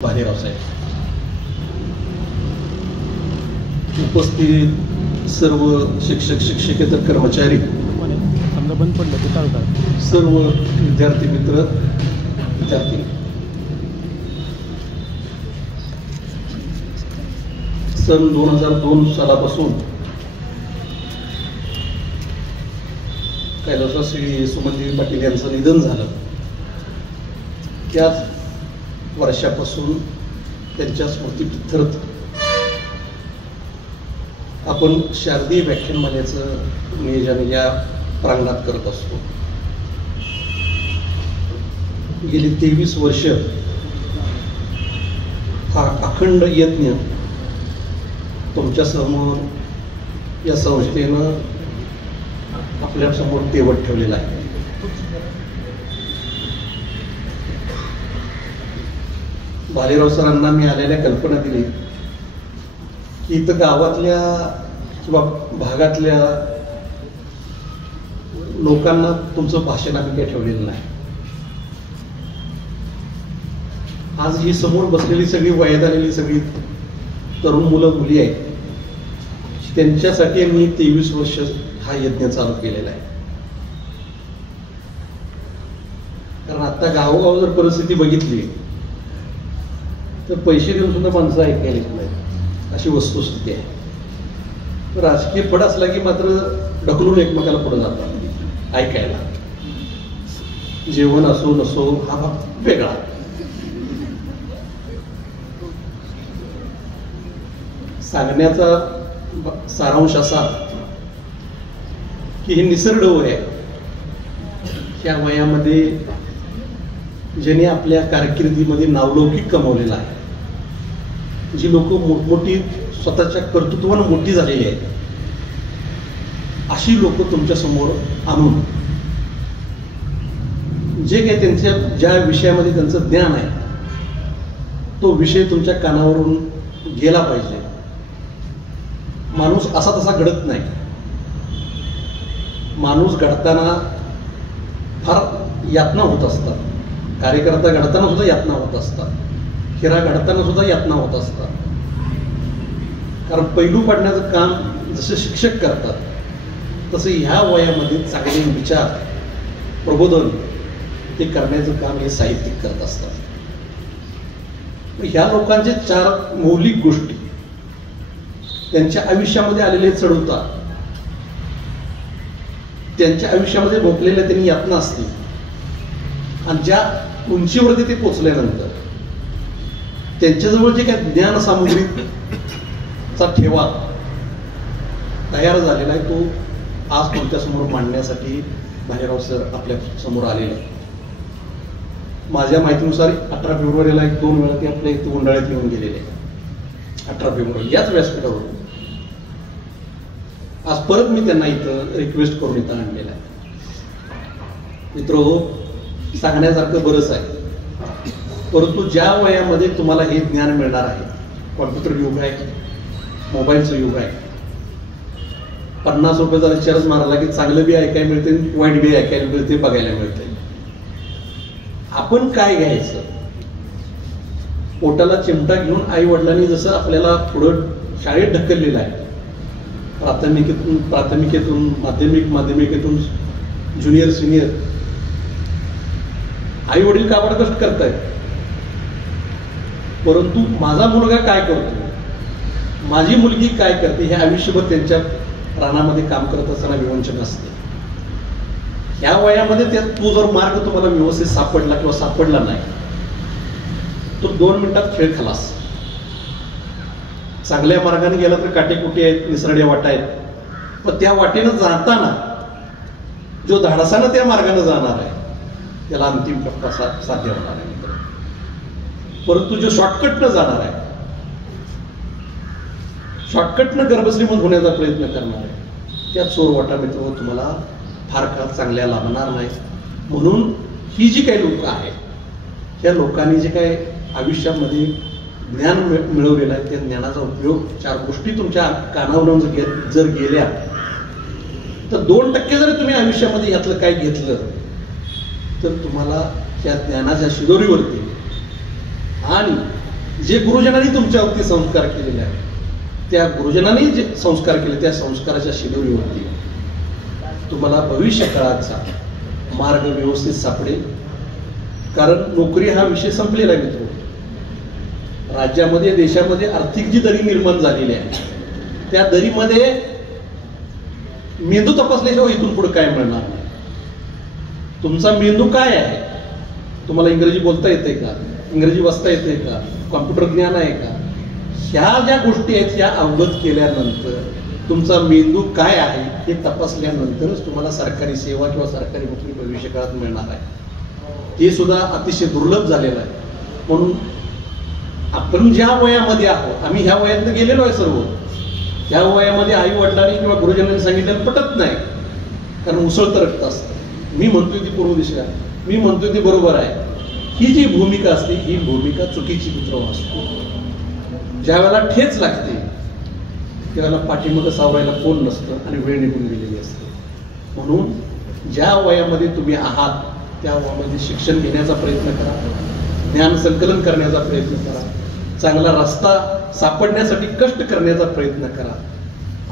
भालेराव साहेब, उपस्थित सर्व शिक्षक शिक्षकेतर कर्मचारी, समजा बंद पडलं ते चालतात, सर्व विद्यार्थी मित्र, विद्यार्थी, सन 2002 सालापासून कैलासवासी सुमनदेवी पाटील यांचं निधन झालं. त्याच वर्षापासून त्यांच्या स्मृतीप्रीत्यर्थ आपण शारदीय व्याख्यानमालेचं नियोजन या प्रांगणात करत असतो. गेली 23 वर्ष हा अखंड यज्ञ तुमच्या समोर या संस्थेनं आपल्या समोर तेवत ठेवलेला आहे. भालेराव सरांना मी आलेल्या कल्पना दिली की इथं गावातल्या किंवा भागातल्या लोकांना तुमचं भाषण आम्ही काही ठेवलेलं नाही. आज ही समोर बसलेली सगळी वयात आलेली सगळी तरुण मुलं मुली आहेत, त्यांच्यासाठी मी 23 वर्ष हा यज्ञ चालू केलेला आहे. कारण आता गावोगाव जर परिस्थिती बघितली तर पैसे देऊन सुद्धा माणसं ऐकायला येत नाही, अशी वस्तुस्थिती आहे. राजकीय फड असला की मात्र ढकलून एकमेकाला पुढे जातात ऐकायला. जेवण असो नसो हा भाग वेगळा. सांगण्याचा सारांश असा की हे निसर्ग वय आहे. ह्या वयामध्ये ज्यांनी आपल्या कारकिर्दीमध्ये नावलौकिक कमवलेला आहे, जी लोक मोठमोठी स्वतःच्या कर्तृत्वानं मोठी झालेली आहेत, अशी लोक तुमच्या समोर आणून जे काही त्यांच्या ज्या विषयामध्ये त्यांचं ज्ञान आहे तो विषय तुमच्या कानावरून गेला पाहिजे. माणूस असा तसा घडत नाही. माणूस घडताना फार यातना होत असतात. कार्यकर्ता घडताना सुद्धा यातना होत असतात. हिरा घडताना सुद्धा यातना होत असतात. कारण पैलू पाडण्याचं काम जसं शिक्षक करतात तसं ह्या वयामध्ये चांगले विचार प्रबोधन ते करण्याचं काम हे साहित्यिक करत असतात. ह्या लोकांचे 4 मौलिक गोष्टी त्यांच्या आयुष्यामध्ये आलेले चढउतार, त्यांच्या आयुष्यामध्ये भोगलेल्या त्यांनी यातना असतील आणि ज्या उंचीवरती ते पोचल्यानंतर त्यांच्याजवळ जे काही ज्ञान सामुग्रीचा ठेवा तयार झालेला आहे तो आज तुमच्या समोर मांडण्यासाठी भालेराव सर आपल्या समोर आलेले आहे. माझ्या माहितीनुसार 18 फेब्रुवारीला 1-2 वेळा ते आपल्या इथे उंडाळ्यात येऊन गेलेले आहे. 18 फेब्रुवारी याच व्यासपीठावर आज परत मी त्यांना इथं रिक्वेस्ट करून इथं आणलेलं आहे. मित्र, सांगण्यासारखं बरंच आहे, परंतु ज्या वयामध्ये तुम्हाला हे ज्ञान मिळणार आहे, कॉम्प्युटर युग आहे, मोबाईलचं युग आहे, 50 रुपयाचा रिचार्ज मारला की चांगलं बी ऐकायला मिळते, वाईट बी ऐकायला मिळते, बघायला मिळते. आपण काय घ्यायचं? पोटाला चिमटा घेऊन आई वडिलांनी जसं आपल्याला पुढं शाळेत ढकललेलं आहे, प्राथमिकेतून माध्यमिकेतून ज्युनियर सिनियर, आई वडील काबाड कष्ट करतायत, परंतु माझा मुलगा काय करतो, माझी मुलगी काय करते हे आयुष्यभर त्यांच्या रानामध्ये काम करत असताना विवंचन असते. ह्या वयामध्ये तो जर मार्ग तुम्हाला व्यवस्थित सापडला किंवा सापडला नाही तो 2 मिनिटात खेळ खलास. चांगल्या मार्गाने गेला तर काटेकुटे आहेत, निसरड्या वाटा आहेत, पण त्या वाटेनं जाताना जो धाडसानं त्या मार्गाने जाणार आहे त्याला अंतिम टप्पा साध्य होणार आहे. परंतु जो शॉर्टकटनं जाणार आहे, शॉर्टकटनं गर्भश्रीमंत होण्याचा प्रयत्न करणार आहे, त्या चोरवाटा मित्र तुम्हाला फार काळ चांगल्या लाभणार नाही. म्हणून ही जी काही लोक आहेत, ह्या लोकांनी जे काही आयुष्यामध्ये ज्ञान मिळवलेलं आहे त्या ज्ञानाचा उपयोग 4 गोष्टी तुमच्या कानावरून जर गेल्या तर 2% जरी तुम्ही आयुष्यामध्ये यातलं काय घेतलं तर तुम्हाला त्या ज्ञानाच्या शिदोरीवरती आणि जे गुरुजनांनी तुमच्यावरती संस्कार केलेले आहेत, त्या गुरुजनांनी जे संस्कार केले त्या संस्काराच्या शिदोरीवरती तुम्हाला भविष्य काळाचा मार्ग व्यवस्थित सापडेल. कारण नोकरी हा विषय संपलेला आहे मित्र. राज्यामध्ये देशामध्ये आर्थिक जी दरी निर्माण झालेली आहे त्या दरीमध्ये मेंदू तपासल्याशिवाय इथून पुढे काय मिळणार नाही. तुमचा मेंदू काय आहे, तुम्हाला इंग्रजी बोलता येते का, इंग्रजी वाचता येते का, कॉम्प्युटर ज्ञान आहे का, ह्या ज्या गोष्टी आहेत ह्या अवगत केल्यानंतर तुमचा मेंदू काय आहे हे तपासल्यानंतरच तुम्हाला सरकारी सेवा किंवा सरकारी नोकरी भविष्य काळात मिळणार आहे. ते सुद्धा अतिशय दुर्लभ झालेलं आहे. म्हणून आपण ज्या वयामध्ये आहोत, आम्ही ह्या वयात गेलेलो आहे सर्व, ह्या वयामध्ये आई वडिलांनी किंवा गुरुजनांनी सांगितलं पटत नाही, कारण उसळतं रक्त असतं. मी म्हणतोय ती पूर्व दिशा, मी म्हणतोय ती बरोबर आहे, ही जी भूमिका असते ही भूमिका चुकीची मित्र असतो. ज्या वेळेला ठेच लागते त्यावेळेला पाठीमागं सावरायला कोण नसतं आणि वेळ निघून गेलेली असते. म्हणून ज्या वयामध्ये तुम्ही आहात त्या वयामध्ये शिक्षण घेण्याचा प्रयत्न करा, ज्ञान संकलन करण्याचा प्रयत्न करा, चांगला रस्ता सापडण्यासाठी कष्ट करण्याचा प्रयत्न करा,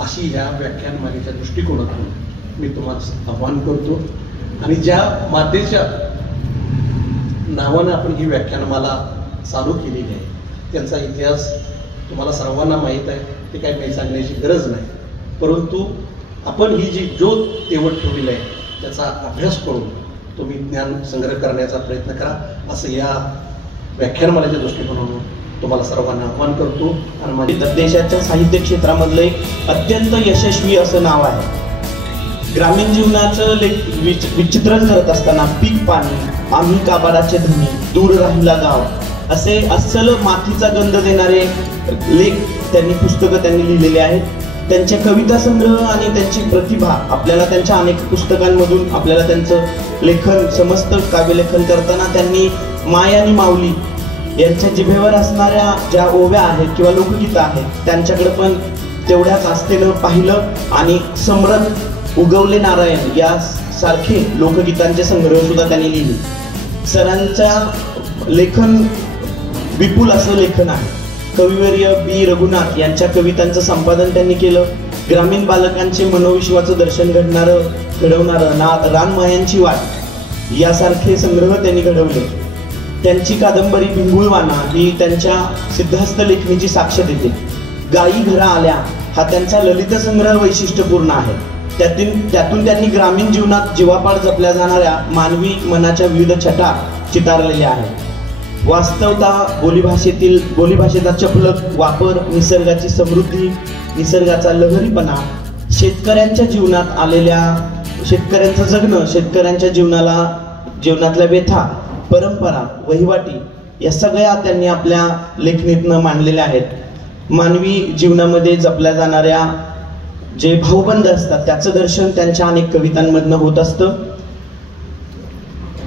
अशी ह्या व्याख्यानमालेच्या दृष्टिकोनातून मी तुम्हाला आव्हान करतो. आणि ज्या मातेच्या नावानं आपण ही व्याख्यानमाला चालू केलेली आहे त्यांचा इतिहास तुम्हाला सर्वांना माहीत आहे, ते काही काही सांगण्याची गरज नाही. परंतु आपण ही जी ज्योत तेवत ठेवलेली आहे त्याचा अभ्यास करून तुम्ही ज्ञान संग्रह करण्याचा प्रयत्न करा, असं या व्याख्यानमालेच्या दृष्टिकोनातून तुम्हाला सर्वांना आव्हान करतो. आणि माझ्या देशाच्या साहित्य क्षेत्रामधलं एक अत्यंत यशस्वी असं नाव आहे. ग्रामीण जीवनाचं विचित्रण करत असताना पीक पाणी, आम्ही काबाराचे धनी, दूर राहिला गाव असे अस्सल मातीचा गंध देणारे लेख त्यांनी पुस्तकं त्यांनी लिहिलेले आहेत. त्यांचे कविता संग्रह आणि त्यांची प्रतिभा आपल्याला त्यांच्या अनेक पुस्तकांमधून आपल्याला त्यांचं लेखन समजतं. काव्यलेखन करताना त्यांनी माय आणि माऊली यांच्या जिभेवर असणाऱ्या ज्या ओव्या आहेत किंवा लोकगीतं आहेत त्यांच्याकडे पण तेवढ्याच आस्थेनं पाहिलं आणि सम्राट उगवले नारायण या सारखे लोकगीतांचे संग्रह सुद्धा त्यांनी लिहिले. सरांच्या लेखन विपुल असं लेखन आहे. कविवर्य बी रघुनाथ यांच्या कवितांचं संपादन त्यांनी केलं. ग्रामीण बालकांचे मनोविश्वाचं दर्शन घडवणारं रानमायांची वाट यासारखे संग्रह त्यांनी घडवले. त्यांची कादंबरी भिंगुळवाना ही त्यांच्या सिद्धहस्त लेखणीची साक्ष देते. गायी घरा आल्या हा त्यांचा ललित संग्रह वैशिष्ट्यपूर्ण आहे. त्यातून त्यांनी ग्रामीण जीवनात जीवापाड जपल्या जाणाऱ्या मानवी मनाच्या विविध छटा चितारलेल्या आहेत. वास्तवता बोलीभाषेचा चपलक वापर, निसर्गाची समृद्धी, निसर्गाचा लहरीपणा, शेतकऱ्यांच्या जीवनात आलेल्या शेतकऱ्यांचं जगणं, शेतकऱ्यांच्या जीवनातल्या व्यथा, परंपरा, वहिवाटी या सगळ्या त्यांनी आपल्या लेखणीतनं मांडलेल्या आहेत. मानवी जीवनामध्ये जपल्या जाणाऱ्या जे भावबंध असतात त्याचं दर्शन त्यांच्या अनेक कवितांमधनं होत असतं.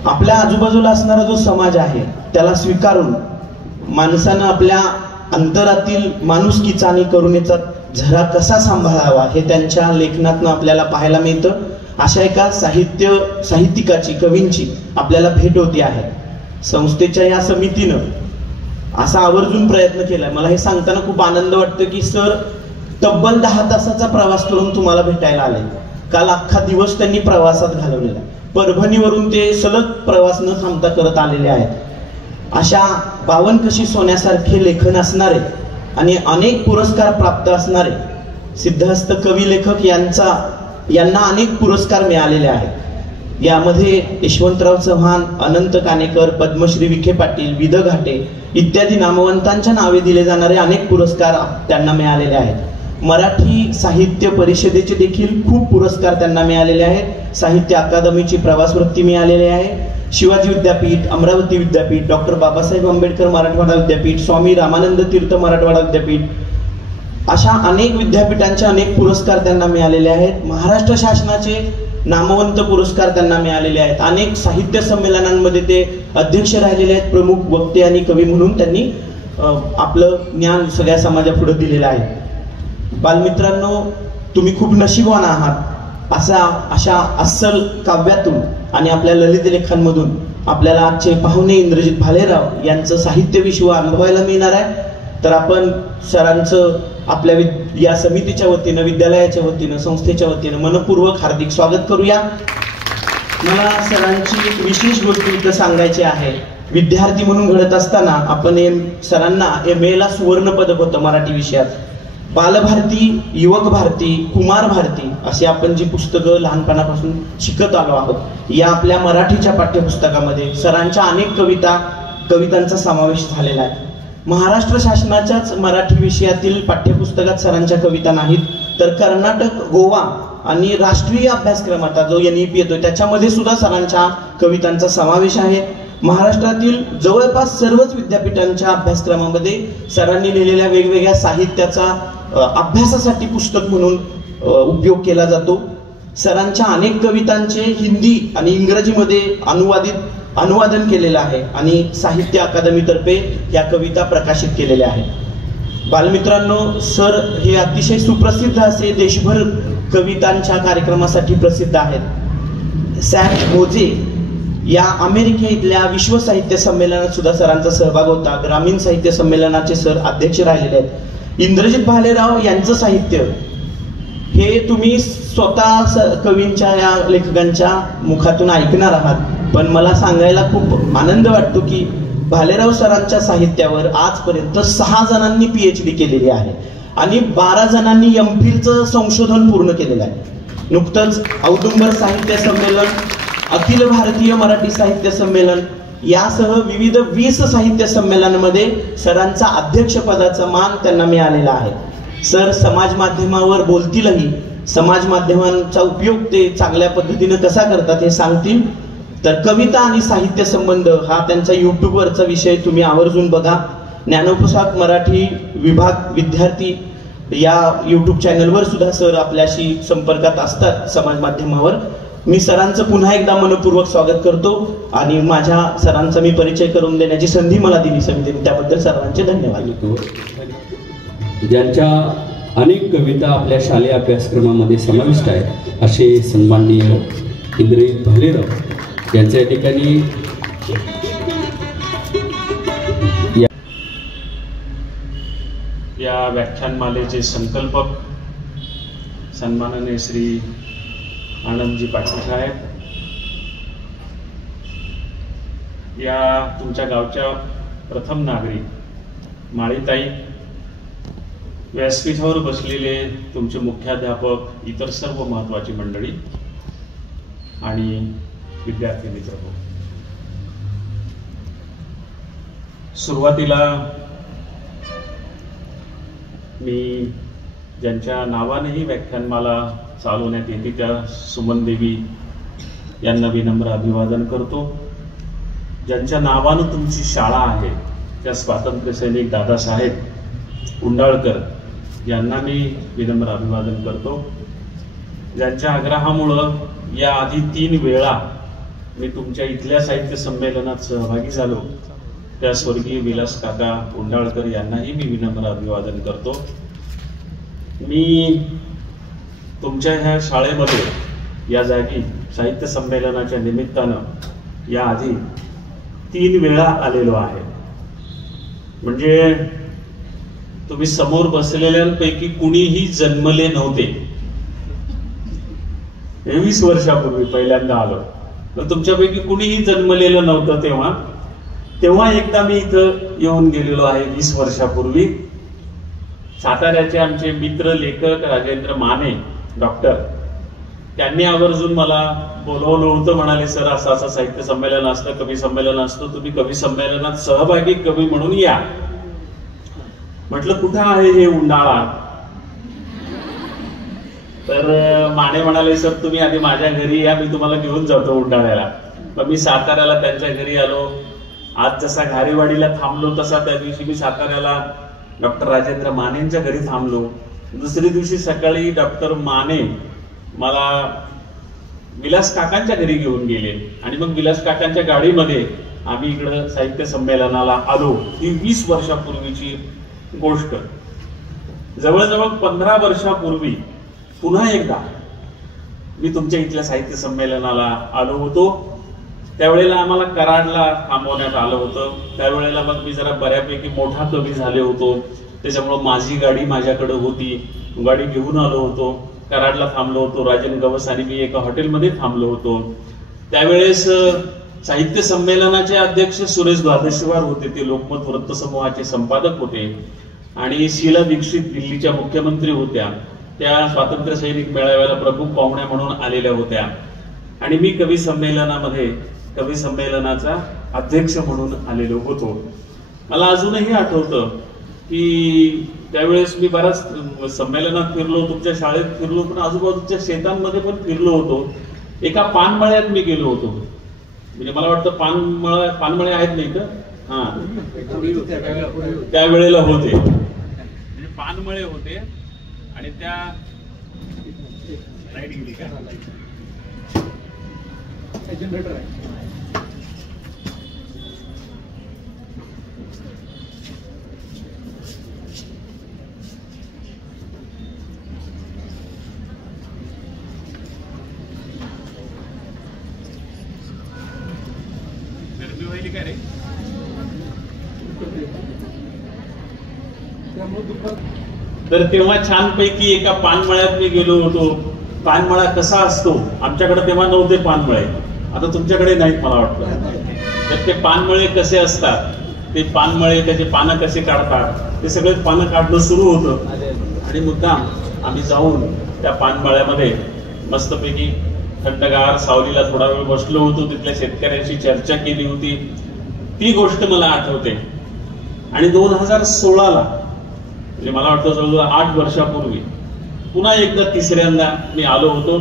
आपल्या आजूबाजूला असणारा जो समाज आहे त्याला स्वीकारून माणसानं आपल्या अंतरातील माणुसकीचा आणि करुणेचा झरा कसा सांभाळावा हे त्यांच्या लेखनातनं आपल्याला पाहायला मिळतं. अशा एका साहित्यिकाची, कवींची आपल्याला भेट होती आहे. संस्थेच्या या समितीनं असा आवर्जून प्रयत्न केलाय. मला हे सांगताना खूप आनंद वाटतो की सर तब्बल 10 तासाचा प्रवास करून तुम्हाला भेटायला आले. काल अख्खा दिवस त्यांनी प्रवासात घालवलेला. परभणीवरून ते सलग प्रवास न थांबता करत आलेले आहेत. अशा बावनकशी सोन्यासारखे लेखन असणारे आणि अनेक पुरस्कार प्राप्त असणारे सिद्धहस्त कवी लेखक यांना अनेक पुरस्कार मिळालेले आहेत. यामध्ये यशवंतराव चव्हाण, अनंत कानेकर, पद्मश्री विखे पाटील, विद घाटे इत्यादी नामवंतांच्या नावे दिले जाणारे अनेक पुरस्कार त्यांना मिळालेले आहेत. मराठी साहित्य परिषदेचे देखील खूप पुरस्कार त्यांना मिळालेले आहेत. साहित्य अकादमीची प्रवासवृत्ती मिळालेली आहे. शिवाजी विद्यापीठ, अमरावती विद्यापीठ, डॉक्टर बाबासाहेब आंबेडकर मराठवाडा विद्यापीठ, स्वामी रामानंद तीर्थ मराठवाडा विद्यापीठ अशा अनेक विद्यापीठांचे अनेक पुरस्कार त्यांना मिळालेले आहेत. महाराष्ट्र शासनाचे नामवंत पुरस्कार त्यांना मिळालेले आहेत. अनेक साहित्य संमेलनांमध्ये ते अध्यक्ष राहिलेले आहेत. प्रमुख वक्ते आणि कवी म्हणून त्यांनी आपलं ज्ञान सगळ्या समाजापुढे दिलेलं आहे. बालमित्रांनो, तुम्ही खूप नशीबवान आहात. अशा अस्सल काव्यातून आणि आपल्या ललित लेखांमधून आपल्याला आजचे पाहुणे इंद्रजित भालेराव यांचं साहित्य विश्व अनुभवायला मिळणार आहे. तर आपण सरांचं आपल्या या समितीच्या वतीनं, विद्यालयाच्या वतीनं, संस्थेच्या वतीनं मनपूर्वक हार्दिक स्वागत करूया. मला सरांची एक विशेष गोष्ट इथं सांगायची आहे. विद्यार्थी म्हणून घडत असताना आपण सरांना MA ला सुवर्ण पदक होतं मराठी विषयात. बालभारती, युवक भारती, कुमार भारती अशी आपण जी पुस्तकं लहानपणापासून शिकत आलो आहोत, या आपल्या मराठीच्या पाठ्यपुस्तकामध्ये सरांच्या अनेक कवितांचा समावेश झालेला आहे. महाराष्ट्र शासनाच्याच मराठी विषयातील पाठ्यपुस्तकात सरांच्या कविता नाहीत, तर कर्नाटक, गोवा आणि राष्ट्रीय अभ्यासक्रमाचा जो NEP येतो त्याच्यामध्ये सुद्धा सरांच्या कवितांचा समावेश आहे. महाराष्ट्रातील जवळपास सर्वच विद्यापीठांच्या अभ्यासक्रमामध्ये सरांनी लिहिलेल्या वेगवेगळ्या साहित्याचा अभ्यासासाठी पुस्तक म्हणून उपयोग केला जातो. सरांच्या अनेक कवितांचे हिंदी आणि इंग्रजीमध्ये अनुवादन केलेलं आहे आणि साहित्य अकादमीतर्फे या कविता प्रकाशित केलेल्या आहेत. बालमित्रांनो, सर हे अतिशय सुप्रसिद्ध असे देशभर कवितांच्या कार्यक्रमासाठी प्रसिद्ध आहेत. सॅम मोजे या अमेरिकेतल्या विश्व साहित्य संमेलनात सुद्धा सरांचा सहभाग होता. ग्रामीण साहित्य संमेलनाचे सर अध्यक्ष राहिलेले आहेत. इंद्रजित भालेराव यांचं साहित्य हे तुम्ही स्वतः कवींच्या या लेखकांच्या मुखातून ऐकणार आहात, पण मला सांगायला खूप आनंद वाटतो की भालेराव सरांच्या साहित्यावर आजपर्यंत 6 जणांनी PhD केलेली आहे आणि 12 जणांनी MPhilचं संशोधन पूर्ण केलेलं आहे. नुकतंच औदुंबर साहित्य संमेलन, अखिल भारतीय मराठी साहित्य संमेलन यासह विविध 20 साहित्य संमेलनामध्ये सरांचा अध्यक्षपदाचा मान त्यांना मिळालेला आहे. सर समाज माध्यमावर बोलतीलही, समाज माध्यमांचा उपयोग ते चांगल्या पद्धतीने कसा करतात हे सांगतील. तर कविता आणि साहित्य संबंध हा त्यांचा YouTubeवरचा विषय तुम्ही आवर्जून बघा. ज्ञानोपसाक मराठी विभाग विद्यार्थी या YouTube चॅनलवर सुद्धा सर आपल्याशी संपर्कात असतात समाज माध्यमावर. मी सरांचं पुन्हा एकदा मनपूर्वक स्वागत करतो आणि माझ्या सरांचा मी परिचय करून देण्याची संधी मला दिली समितीने, त्याबद्दल सर्वांचे धन्यवाद. ज्यांच्या अनेक कविता आपल्या शालेय अभ्यासक्रमामध्ये समाविष्ट आहेत असे सन्माननीय इंद्रजित भालेराव यांच्या ठिकाणी या व्याख्यानमालेचे संकल्पक सन्माननीय श्री आनंदजी पाटील साहेब, या तुमच्या गावच्या प्रथम नागरिक माळीताई, व्यासपीठावर बसलेले तुमचे मुख्याध्यापक, इतर सर्व महत्त्वाची मंडळी आणि विद्यार्थी मित्र, सुरुवातीला मी ज्यांच्या नावानेही व्याख्यानमाला चालवण्यात येते त्या सुमन देवी यांना विनम्र अभिवादन करतो. ज्यांच्या नावानं तुमची शाळा आहे त्या स्वातंत्र्य सैनिक दादासाहेब उंडाळकर यांना मी विनम्र अभिवादन करतो. ज्यांच्या आग्रहामुळं या आधी 3 वेळा मी तुमच्या इथल्या साहित्य संमेलनात सहभागी झालो त्या स्वर्गीय विलास काका उंडाळकर यांनाही मी विनम्र अभिवादन करतो. मी तुमच्या ह्या शाळेमध्ये या जागी साहित्य संमेलनाच्या निमित्तानं या आधी 3 वेळा आलेलो आहे. म्हणजे तुम्ही समोर बसलेल्यांपैकी कुणीही जन्मले नव्हते. 20 वर्षापूर्वी पहिल्यांदा आलो, तर तुमच्यापैकी कुणीही जन्मलेलं नव्हतं तेव्हा एकदा मी इथं येऊन गेलेलो आहे 20 वर्षापूर्वी. साताऱ्याचे आमचे मित्र लेखक राजेंद्र माने डॉक्टर, त्यांनी आवर्जून मला बोलवलं होतं. म्हणाले, सर असं असं साहित्य संमेलन असतं, कवी संमेलन असतं, तुम्ही कवी संमेलनात सहभागी कवी म्हणून या. म्हटलं कुठं आहे हे उंडाळा? तर माने म्हणाले, सर तुम्ही आधी माझ्या घरी या, मी तुम्हाला घेऊन जातो उंडाळ्याला. मग मी साताऱ्याला त्यांच्या घरी आलो. आज जसा घारेवाडीला थांबलो तसा त्या दिवशी मी साताऱ्याला डॉक्टर राजेंद्र मानेंच्या घरी थांबलो. दुसऱ्या दिवशी सकाळी डॉक्टर माने मला विलास काकांच्या घरी घेऊन गेले आणि मग विलास काकांच्या गाडीमध्ये आम्ही इकडं साहित्य संमेलनाला आलो. ही 20 वर्षापूर्वीची गोष्ट. जवळजवळ 15 वर्षापूर्वी पुन्हा एकदा मी तुमच्या इथल्या साहित्य संमेलनाला आलो होतो. त्यावेळेला आम्हाला कराडला थांबवण्यात आलं होतं. त्यावेळेला मग मी जरा बऱ्यापैकी मोठा कवी झाले होतो, त्याच्यामुळं माझी गाडी माझ्याकडे होती, गाडी घेऊन आलो होतो. कराडला थांबलो होतो, राजन गवस आणि मी एका हॉटेलमध्ये थांबलो होतो. त्यावेळेस साहित्य संमेलनाचे अध्यक्ष सुरेश द्वादशीवार होते, ते लोकमत वृत्तसमूहाचे संपादक होते. आणि शीला दीक्षित दिल्लीच्या मुख्यमंत्री होत्या, त्या स्वातंत्र्य सैनिक मेळाव्याला प्रमुख पाहुण्या म्हणून आलेल्या होत्या. आणि मी कवी संमेलनाचा अध्यक्ष म्हणून आलेलो होतो. मला अजूनही आठवतं की त्यावेळेस मी बराच संमेलनात फिरलो, तुमच्या शाळेत फिरलो, पण आजूबाजूच्या शेतांमध्ये पण फिरलो होतो. एका पानमळ्यात मी गेलो होतो, म्हणजे मला वाटतं पानमळे आहेत नाही का? हा, त्यावेळेला होते, म्हणजे पानमळे होते. आणि त्या लाईट गेली का? जनरेटर आहे. तर तेव्हा छानपैकी एका पानमळ्यात मी गेलो होतो. पानमळा कसा असतो, आमच्याकडे तेव्हा नव्हते पानमळे, आता तुमच्याकडे नाहीत मला वाटतं. तर ते पानमळे कसे असतात, ते पानमळे त्याचे पानं कसे काढतात, ते सगळे पानं काढणं सुरू होतं. आणि मुद्दाम आम्ही जाऊन त्या पानमळ्यामध्ये मस्तपैकी थंडगार सावलीला थोडा वेळ बसलो होतो, तिथल्या शेतकऱ्यांशी चर्चा केली होती, ती गोष्ट मला आठवते. आणि 2016ला, म्हणजे मला वाटतं जवळजवळ 8 वर्षापूर्वी पुन्हा एकदा तिसऱ्यांदा मी आलो होतो.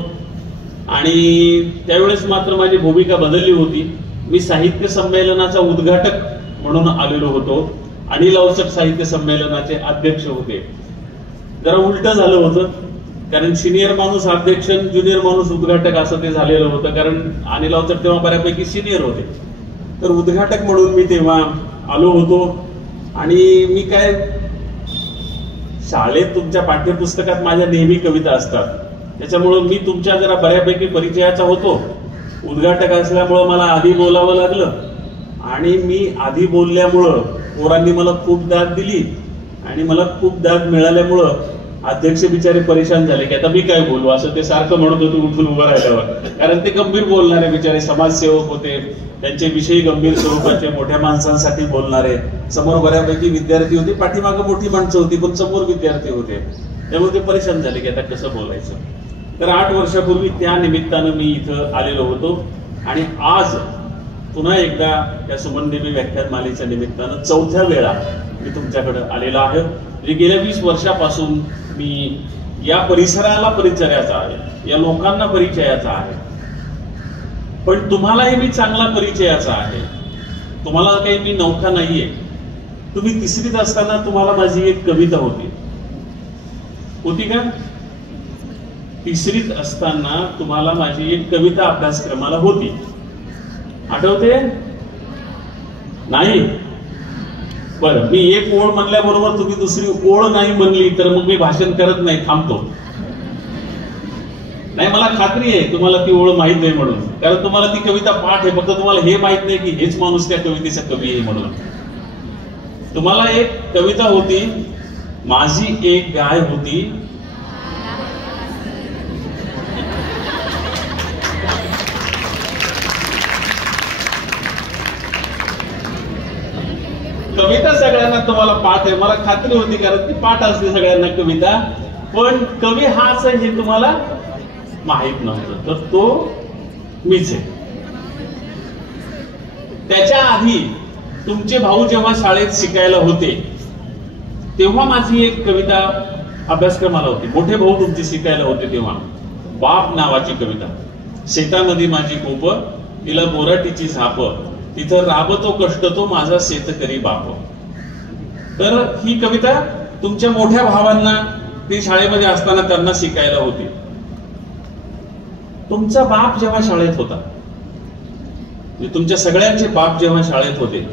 आणि त्यावेळेस मात्र माझी भूमिका बदलली होती. मी साहित्य संमेलनाचा उद्घाटक म्हणून आलेलो होतो, अनिल अवचट साहित्य संमेलनाचे अध्यक्ष होते. जरा उलट झालं होतं, कारण सिनियर माणूस अध्यक्ष, ज्युनियर माणूस उद्घाटक असं ते झालेलं होतं. कारण अनिल अवचट तेव्हा बऱ्यापैकी सिनियर होते, तर उद्घाटक म्हणून मी तेव्हा आलो होतो. आणि मी काय, शाळेत तुमच्या पाठ्यपुस्तकात माझ्या नेहमी कविता असतात, त्याच्यामुळं मी तुमच्या जरा बऱ्यापैकी परिचयाचा होतो. उद्घाटक असल्यामुळं मला आधी बोलावं लागलं. आणि मी आधी बोलल्यामुळं पोरांनी मला खूप दाद दिली. आणि मला खूप दाद मिळाल्यामुळं अध्यक्ष बिचारे परेशान झाले की आता मी काय बोलू, असं ते सारखं म्हणत होते उठून उभं राहिल्यावर. कारण ते गंभीर बोलणारे बिचारे समाजसेवक होते, त्यांचे विषयी गंभीर स्वरूपाचे, मोठ्या माणसांसाठी बोलणारे. समोर बऱ्यापैकी विद्यार्थी होते, पाठीमागं मोठी माणसं होती, पण समोर विद्यार्थी होते. त्यामुळे ते परेशान झाले की आता कसं बोलायचं. तर 8 वर्षापूर्वी त्या निमित्तानं मी इथं आलेलो होतो. आणि आज पुन्हा एकदा त्या सुमनदेवी व्याख्यानमालेच्या निमित्तानं 4थ्या वेळा मी तुमच्याकडे आलेला आहे. म्हणजे गेल्या 20 वर्षापासून मी या परिसराला परिचयाचा आहे, या लोकांना परिचयाचा आहे. पण तुम्हालाही मी चांगला परिचयाचा आहे. तुम्हाला काही मी नौका नाहीये. तुम्ही 3रीत असताना तुम्हाला माझी एक कविता होती का? 3रीत असताना तुम्हाला माझी एक कविता अभ्यासक्रमाला होती, आठवते? नाही? बरं, मी एक ओळ म्हणल्याबरोबर तुम्ही दुसरी ओळ नाही म्हणली तर मग मी भाषण करत नाही, थांबतो. नाही, मला खात्री आहे तुम्हाला ती ओळ माहित नाही म्हणून, कारण तुम्हाला ती कविता पाठ आहे, फक्त तुम्हाला हे माहित नाही की हेच माणूस त्या कवितेचा कवी आहे म्हणून. तुम्हाला एक कविता होती, माझी एक गाय होती, कविता सगळ्यांना तुम्हाला पाठ आहे, मला खात्री होती, कारण ती पाठ असते सगळ्यांना कविता. पण कवी हाच आहे हे तुम्हाला माहित नव्हतं, तर तो मीच आहे. त्याच्या आधी तुमचे भाऊ जेव्हा शाळेत शिकायला होते तेव्हा माझी एक कविता अभ्यासक्रमाला होती. मोठे भाऊ तुमचे शिकायला होते तेव्हा बाप नावाची कविता. शेतामध्ये माझी कोप, तिला बोराटीची झाप, तिथं राबतो कष्ट तो माझा शेतकरी बाप. तर ही कविता तुमच्या मोठ्या भावांना ती शाळेमध्ये असताना त्यांना शिकायला होती. तुमचा बाप जेव्हा शाळेत होता, तुमच्या सगळ्यांचे बाप जेव्हा शाळेत होते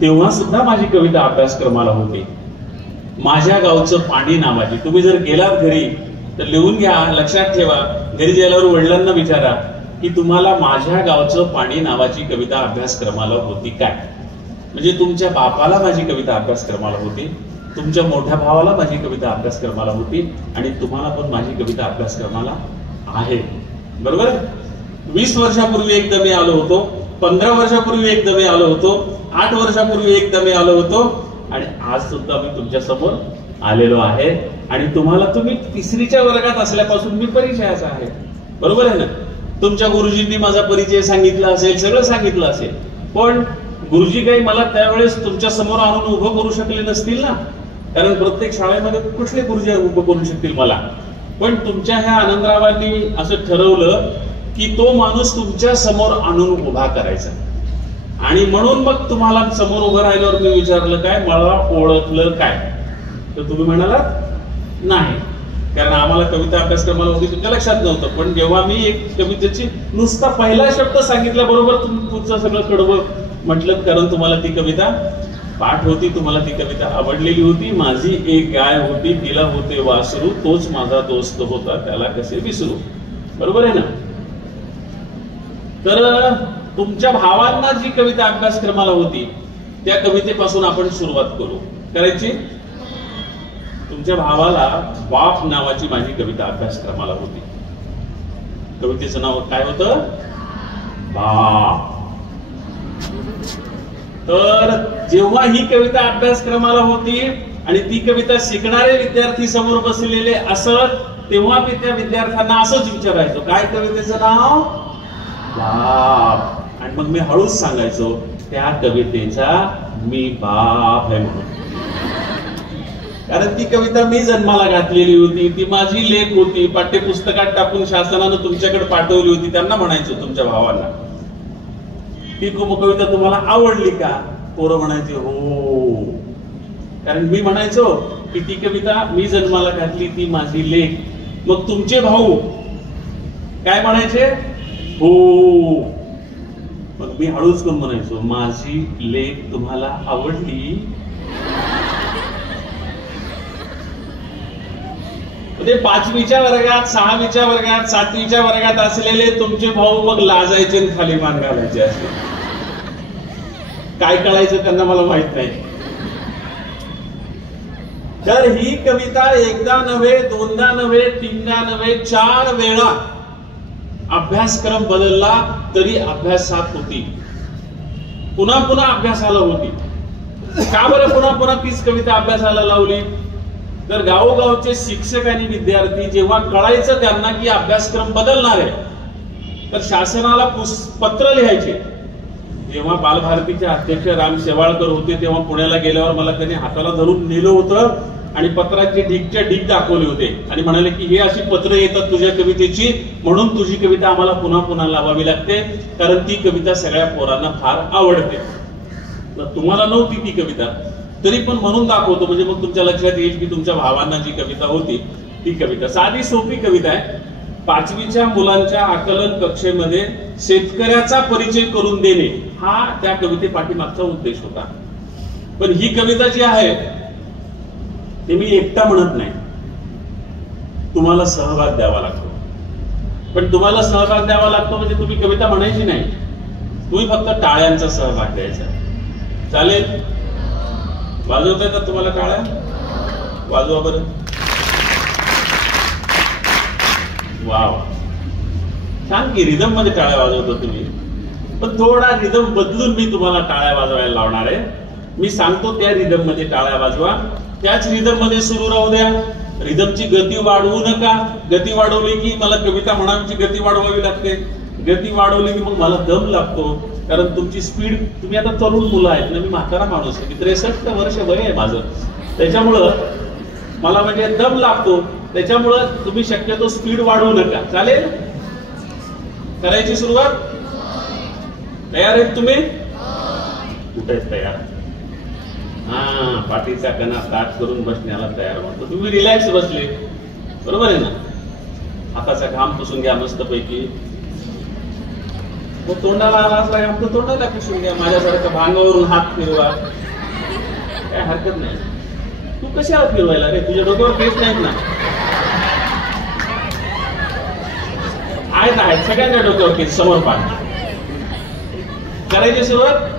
तेव्हा सुद्धा माझी कविता अभ्यासक्रमाला होती. माझ्या गावचं पाणी नावाची. तुम्ही जर गेलात घरी तर लिहून घ्या, लक्षात ठेवा. घरी गेल्यावर वडिलांना विचारा की तुम्हाला माझ्या गावचं पाणी नावाची कविता अभ्यासक्रमाला होती काय? म्हणजे तुमच्या बापाला माझी कविता अभ्यासक्रमाला होती, तुमच्या मोठ्या भावाला माझी कविता अभ्यासक्रमाला होती आणि तुम्हाला पण माझी कविता अभ्यासक्रमाला आहे. बरोबर आहे? 20 वर्षापूर्वी एकदा मी आलो होतो, 15 वर्षापूर्वी एकदा मी आलो होतो, 8 वर्षापूर्वी एकदा मी आलो होतो आणि आज सुद्धा मी तुमच्या समोर आलेलो आहे. आणि तुम्हाला तुम्ही 3रीच्या वर्गात असल्यापासून मी परिचयाचा आहे. बरोबर आहे ना? तुमच्या गुरुजींनी माझा परिचय सांगितला असेल, सगळं सांगितलं असेल, पण गुरुजी काही मला त्यावेळेस तुमच्या समोर आणून उभं करू शकले नसतील ना, कारण प्रत्येक शाळेमध्ये कुठले गुरुजी उभं करू शकतील मला. पण तुमच्या ह्या आनंदरावांनी असं ठरवलं की तो माणूस तुमच्या समोर आणून उभा करायचा. आणि म्हणून मग तुम्हाला समोर उभं राहिल्यावर मी विचारलं काय, मला ओळखलं काय? तर तुम्ही म्हणालात नाही, कारण आम्हाला कविता अभ्यासक्रमाला होती तुमच्या लक्षात नव्हतं. पण जेव्हा मी एक कवितेची नुसता पहिला शब्द सांगितल्याबरोबर तुमचं सगळं कडवं म्हटलं, कारण तुम्हाला ती कविता पाठ होती, तुम्हाला ती कविता आवडलेली होती. माझी एक गाय होती, तिला होते वासरू, तोच माझा दोस्त होता, त्याला कसे विसरू. बरोबर आहे ना? तर तुमच्या भावांना जी कविता अभ्यासक्रमाला होती त्या कवितेपासून आपण सुरुवात करू. करायची? तुमच्या भावाला बाप नावाची माझी कविता अभ्यासक्रमाला होती. कवितेचं नाव काय होतं? बाप. तर जेव्हा ही कविता अभ्यासक्रमाला होती आणि ती कविता शिकणारे विद्यार्थी समोर बसलेले असत, तेव्हा मी त्या विद्यार्थ्यांना असंच विचारायचो, काय कवितेचं नाव? बाप. आणि मग मी हळूच सांगायचो, त्या कवितेचा मी बाप आहे म्हणून. कारण ती कविता मी जन्माला घातलेली होती, ती माझी लेख होती, पाठ्यपुस्तकात टाकून शासनानं तुमच्याकडे पाठवली होती. त्यांना म्हणायचो, तुमच्या भावांना, ती कविता तुम्हाला आवडली का? पोरं म्हणायचे हो. कारण मी म्हणायचो की ती कविता मी जन्माला घातली, ती माझी लेख. मग तुमचे भाऊ काय म्हणायचे? हो. मग मी हळूच करून म्हणायचो, माझी लेख तुम्हाला आवडली? ते 5वीच्या वर्गात, 6वीच्या वर्गात, 7वीच्या वर्गात असलेले तुमचे भाऊ मग लाजायचे आणि खाली मान घालायचे असते. काय कळायचं त्यांना मला माहित नाही. तर ही कविता एकदा नव्हे, दोनदा नव्हे, तीनदा नव्हे, 4 वेळा अभ्यासक्रम बदलला तरी अभ्यासात होती. पुन्हा पुन्हा अभ्यासाला होती. का बरं पुन्हा पुन्हा तीच कविता अभ्यासाला लावली? तर गावोगावचे शिक्षक आणि विद्यार्थी जेव्हा कळायचं त्यांना की अभ्यासक्रम बदलणार आहे, तर शासनाला पत्र लिहायचे. जेव्हा बालभारतीचे अध्यक्ष राम शेवाळकर होते तेव्हा पुण्याला गेल्यावर मला त्यांनी हाताला धरून नेलं होतं आणि पत्राचे ढीकच्या ढीक दाखवले होते आणि म्हणाले की हे अशी पत्र येतात तुझ्या कवितेची, म्हणून तुझी कविता आम्हाला पुन्हा पुन्हा लावावी लागते, कारण ती कविता सगळ्या पोरांना फार आवडते. तुम्हाला नव्हती ती कविता, तरी पण म्हणून दाखवतो, म्हणजे मग तुमच्या लक्षात येईल की तुमच्या भावांना जी कविता होती ती कविता. साधी सोपी कविता आहे. 5वीच्या मुलांच्या आकलन कक्षेमध्ये शेतकऱ्याचा परिचय करून देणे हा त्या कविते पाठीमागचा उद्देश होता. पण ही कविता जी आहे ते मी एकटा म्हणत नाही, तुम्हाला सहभाग द्यावा लागतो. पण तुम्हाला सहभाग द्यावा लागतो म्हणजे तुम्ही कविता म्हणायची नाही, तुम्ही फक्त टाळ्यांचा सहभाग द्यायचा. चालेल? वाजवता येतात तुम्हाला टाळ्या? वाजवा बरं. वाव, छान की रिदम मध्ये टाळ्या वाजवतो तुम्ही. पण थोडा रिदम बदलून मी तुम्हाला टाळ्या वाजवायला लावणार आहे. मी सांगतो त्या रिदम मध्ये टाळ्या वाजवा, त्याच रिदम मध्ये सुरू राहू द्या. रिदमची गती वाढवू नका. गती वाढवली की मला कविता म्हणायची गती वाढवावी लागते. गती वाढवली की मग मला दम लागतो, कारण तुमची स्पीड, तुम्ही आता तरुण मुलं आहेत ना, मी म्हातारा माणूस आहे, 63 वर्ष वय आहे माझं, त्याच्यामुळं मला म्हणजे दम लागतो. त्याच्यामुळं तुम्ही शक्यतो स्पीड वाढवू नका. चालेल? करायची सुरुवात? तयार आहेत तुम्ही? कुठे तयार? हा, पाठीचा कणा ताट करून बसण्याला तयार म्हणतो. तुम्ही रिलॅक्स बसले, बरोबर आहे ना? हाताचा घाम पुसून घ्या मस्त पैकी. मग तोंडाला आला असला घाम तर तोंडाला पुसून घ्या. माझ्यासारखं भांगावरून हात फिरवा, काय हरकत नाही. तू कशाला फिरवायला रे? तुझ्या डोक्यावर केस नाहीत ना? आहेत सगळ्यांच्या डोक्यावरती समोर पाठ करायची सुरुवात.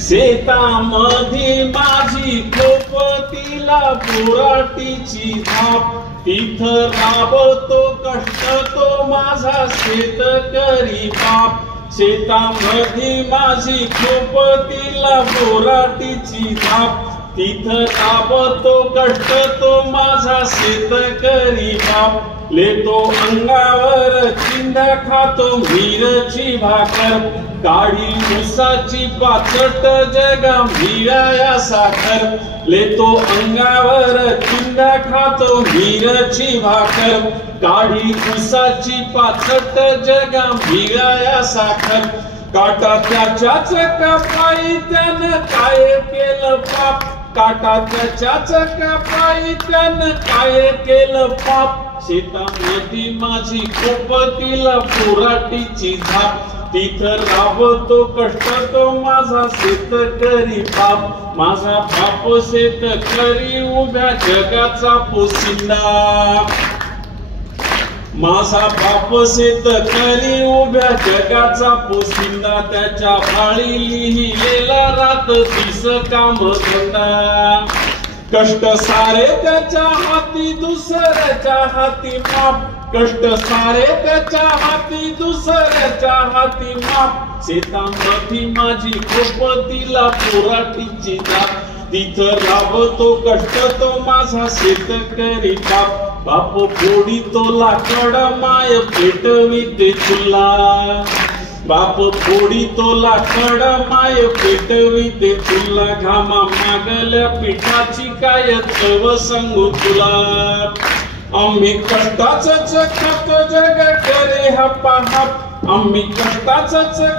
शेतामध्ये माझी खोप तिला बोराटीची धाप, तिथं राबतो कष्ट तो माझा शेतकरी बाप. शेतामध्ये माझी खोप तिला बोराटीची धाप, तिथं राबतो कष्ट तो माझा शेतकरी बाप. लेतो अंगावर चिंध्या खातो मिरची भाकर, काढी उसाची पाचट जगा मिळाया साखर. लेतो अंगावर चिंध्या खातो मिरची भाकर, काढी उसाची पाचट जगा मिळाया साखर. काटा त्याच्याच कपाई त्यानं काय केलं पाप, काटा त्याच्याच कपाई त्यानं काय केलं पाप. शेतामध्ये माझी खोप तिला बोराटीची धाप, तिथं राबतो कष्ट तो माझा शेतकरी बाप. माझा बाप शेतकरी उभ्या जगाचा पोशिंदा, माझा बाप शेतकरी उभ्या जगाचा पोशिंदा. त्याच्या भाळी लिहिलेला रात दिस काम धंदा, कष्ट सारे त्याच्या हाती दुसऱ्याच्या हाती माप, कष्ट सारे त्याच्या हाती दुसऱ्याच्या हाती माप. शेतामध्ये माझी खोप तिला बोराटीची धाप, तिथं राबतो कष्ट तो माझा शेतकरी बाप. बाप फोडी तो लाकड माय पेटविते चुल्हा, बाप फोडी तो लाकड माय पेटविते चुल्हा. घामा मागल्या पिठाची काय चव सांगू तुला, आम्ही कष्टाच खातो जग करे हापा हाप, आम्ही कष्टाच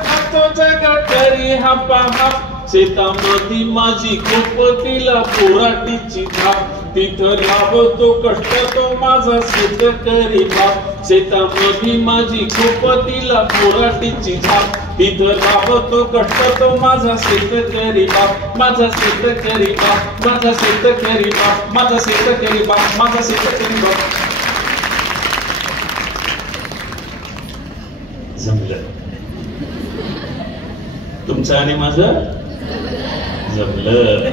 खातो जग करे हापा हाप. शेतामध्ये माझी खोप तिला बोराटीची धाप, तिथं राबतो कष्ट तो माझा शेतकरी बाप. शेतामध्ये माझी खोप तिला बोराटीची धाप, तिथं राबतो कष्ट तो माझा शेतकरी बाप. माझा शेतकरी बाप, माझा शेतकरी बाप, माझा शेतकरी बाप, माझा शेतकरी बाप. जमलं तुमचं आणि माझं जमलं,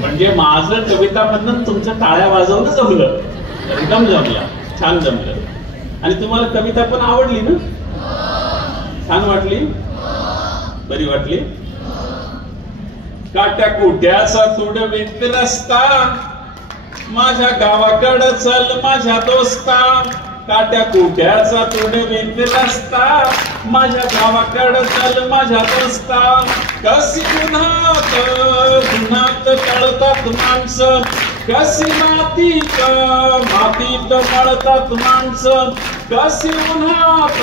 म्हणजे माझं कविता म्हणून तुमच्या टाळ्या वाजवणं जमलं, एकदम जमलं, छान जमलं. आणि तुम्हाला कविता पण आवडली ना, छान वाटली, बरी वाटली. काट्या कुट्याचा तुडवीत रस्ता, माझ्या गावाकडं चल माझ्या दोस्ता. काट्या कुट्याचा तुडवीत रस्ता, माझ्या गावाकडं चल माझ्या दोस्ता. कशी उन्हात उन्हात तळतात माणसं, कशी मातीत मातीत मळतात माणसं. कशी उन्हात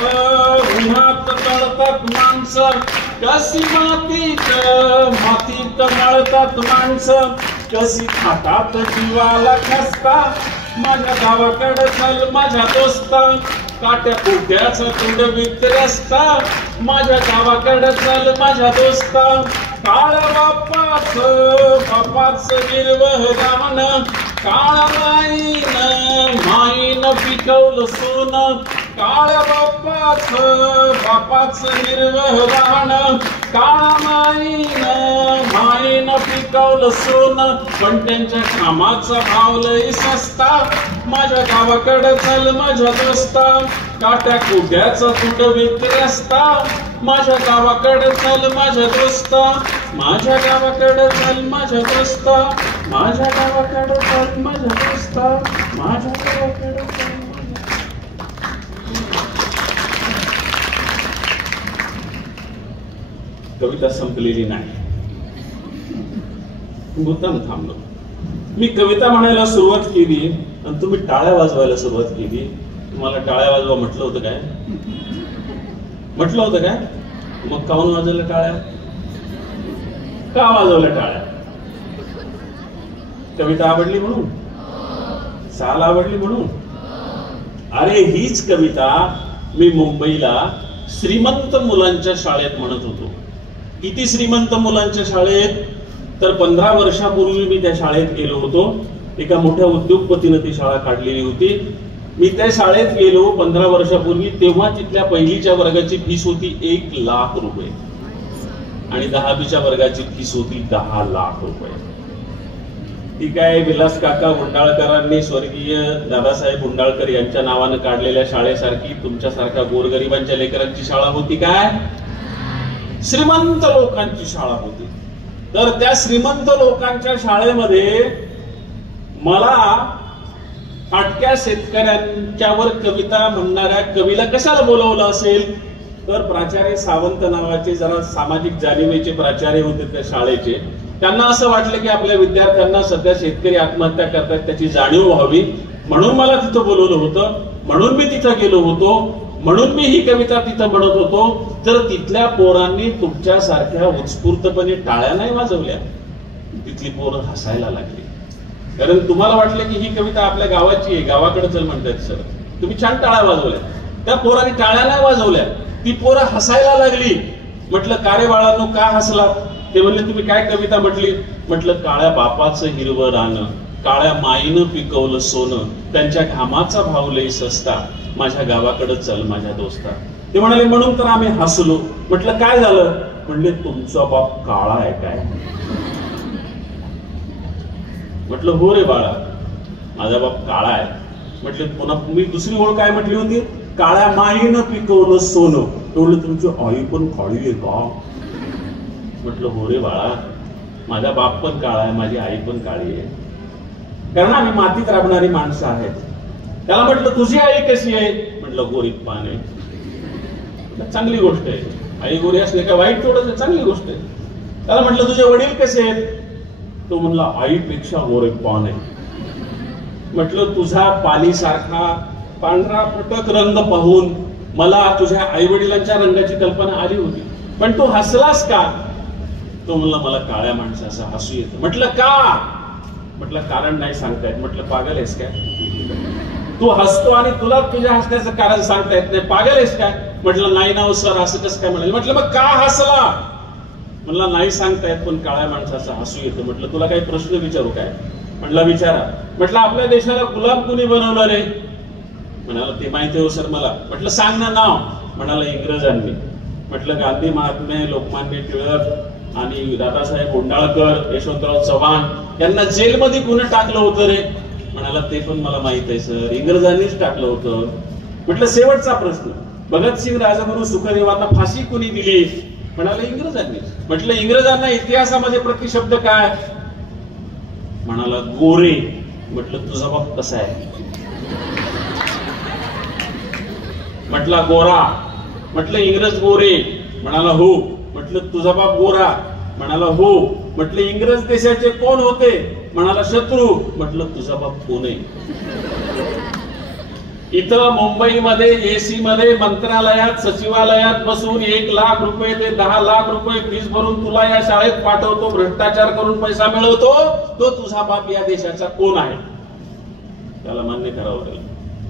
उन्हात तळतात माणसं, कशी मातीत मातीत मळतात माणसं. कशी खातात जीवाला खस्ता, माझ्या गावाकडे चल माझ्या दोस्ता. काट्या कुट्याचा तुडवीत रस्ता, माझ्या गावाकडे चल माझ्या दोस्ता. काळ बापाच निर्वह राहणं, काळ माईन पिकवलं सोनं. काळ बापाच निर्वह राहणं, काळ माईन पिकवलं सोनं. पण त्यांच्या कामाचा भाव लय सस्ता, माझ्या गावाकडे चल माझ्या दोस्ता. काट्या कुट्याचा तुडवीत रस्ता, माझ्या गावाकडे चल माझ्या दोस्ता. माझ्या गावाकडे चल माझ्या दोस्ता, माझ्या गावाकडे चल माझ्या दोस्ता, माझ्या गावाकडे चल. कविता संपलेली नाही, मुद्दाम थांबलो. मी कविता म्हणायला सुरुवात केली आणि तुम्ही टाळ्या वाजवायला सुरुवात केली. तुम्हाला टाळ्या वाजवा म्हटलं होतं काय? म्हटलं होतं काय? मग काऊन वाजवल्या टाळ्या? का वाजवल्या टाळ्या? कविता आवडली म्हणून? चाल आवडली म्हणून? अरे हीच कविता मी मुंबईला श्रीमंत मुलांच्या शाळेत म्हणत होतो. किती श्रीमंत मुलांच्या शाळेत? तर 15 वर्षापूर्वी मी त्या शाळेत गेलो होतो. एका मोठ्या उद्योगपतीनं ती शाळा काढलेली होती. मी त्या शाळेत गेलो 15 वर्षापूर्वी, तेव्हा तिथल्या पहिलीच्या वर्गाची फीस होती 1 लाख रुपये आणि 10वीच्या वर्गाची फीस होती 10 लाख रुपये. ती काय विलास काका गुंडाळकरांनी, स्वर्गीय दादासाहेब गुंडाळकर यांच्या नावानं काढलेल्या शाळेसारखी तुमच्यासारख्या गोरगरिबांच्या लेकरांची शाळा होती काय? श्रीमंत लोकांची शाळा होती. तर त्या श्रीमंत लोकांच्या शाळेमध्ये मला फाटक्या शेतकऱ्यांच्यावर कविता म्हणणाऱ्या कवीला कशाला बोलवलं असेल? तर प्राचार्य सावंत नावाचे जरा सामाजिक जाणिवेचे प्राचार्य होते त्या शाळेचे. त्यांना असं वाटलं की आपल्या विद्यार्थ्यांना सध्या शेतकरी आत्महत्या करतात त्याची जाणीव व्हावी, म्हणून मला तिथं बोलवलं होतं, म्हणून मी तिथं गेलो होतो, म्हणून मी ही कविता तिथं म्हणत होतो. तर तिथल्या पोरांनी तुमच्यासारख्या उत्स्फूर्तपणे टाळ्या नाही वाजवल्या, तिथली पोरं हसायला लागली. कारण तुम्हाला वाटलं की ही कविता आपल्या गावाची आहे, गावाकडे चल म्हणतात सर, तुम्ही छान टाळ्या वाजवल्या. त्या पोरांनी टाळ्या नाही वाजवल्या, ती पोरं हसायला लागली. म्हटलं का रे बाळांनो, का हसला? ते म्हणले तुम्ही काय कविता म्हटली? म्हटलं काळ्या बापाचं हिरवं रानं, काळ्या माईनं पिकवलं सोनं, त्यांच्या घामाचा भाव लई सस्ता, माझ्या गावाकडे चल माझ्या दोस्ता. ते म्हणाले म्हणून तर आम्ही हसलो. म्हटलं काय झालं? म्हणले तुमचा बाप काळा आहे काय? म्हटलं हो रे बाळा, माझा बाप काळा आहे. म्हटलं पुन्हा मी दुसरी ओळ काय म्हटली होती? काळ्या माईनं पिकवलं सोनं. म्हणलं तुमची आई पण काळी आहे का? म्हटलं हो रे बाळा, माझा बाप पण काळा आहे, माझी आई पण काळी आहे, कारण आम्ही मातीत राबणारी माणसं आहेत. त्याला म्हटलं तुझी आई कशी आहे? म्हटलं गोरीत पान आहे. चांगली गोष्ट आहे, आई गोरी असणे का वाईट थोडं, चांगली गोष्ट आहे. त्याला म्हटलं तुझे वडील कसे आहेत? तो म्हणला आईपेक्षा गोरीत पान आहे. म्हटलं तुझा पालीसारखा पांढरा फटक रंग पाहून मला तुझ्या आई वडिलांच्या रंगाची कल्पना आली होती, पण तू हसलास का? तो म्हणला मला काळ्या माणसाचं हसू येतं. म्हटलं का? म्हटलं कारण नाही सांगता येत. म्हटलं पागल आहेस काय? तू हसतो आणि तुला तुझ्या हसण्याचं कारण सांगता येत नाही, पागल आहेस काय? म्हटलं नाही ना सर, असं कसं काय म्हणाले? म्हटलं मग का हसला? म्हणला नाही सांगता येत, पण काळ्या माणसाचं हसू येतं. म्हटलं तुला काही प्रश्न विचारू काय? म्हटलं विचारा. म्हटलं आपल्या देशाला गुलाम कुणी बनवलं रे? म्हणाला ते माहिती हो सर मला. म्हटलं सांग ना नाव. म्हणाला इंग्रजांनी. म्हटलं गांधी, महात्मे, लोकमान्य टिळक आणि दादासाहेब गुंडाळकर, यशवंतराव चव्हाण यांना जेलमध्ये कुणी टाकलं होतं रे? म्हणाला ते पण मला माहित आहे सर, इंग्रजांनीच टाकलं होतं. म्हटलं शेवटचा प्रश्न, भगतसिंग, राजगुरू, सुखदेवांना फाशी कुणी दिली? म्हणाला इंग्रजांनी. म्हटलं इंग्रजांना इतिहासामध्ये प्रतिशब्द काय? म्हणाला गोरे. म्हटलं तुझा बाप कसा आहे? म्हटलं गोरा. म्हटलं इंग्रज गोरे. म्हणाला हो. म्हटलं तुझा बाप गोरा. म्हणाला हो. म्हटलं इंग्रज देशाचे कोण होते? म्हणाला शत्रू. म्हटलं तुझा बाप कोण आहे? इथं मुंबईमध्ये एसी मध्ये मंत्रालयात सचिवालयात बसून 1 लाख रुपये ते 10 लाख रुपये फीस भरून तुला या शाळेत पाठवतो, भ्रष्टाचार करून पैसा मिळवतो, तो तुझा बाप या देशाचा कोण आहे? त्याला मान्य करावं लागेल,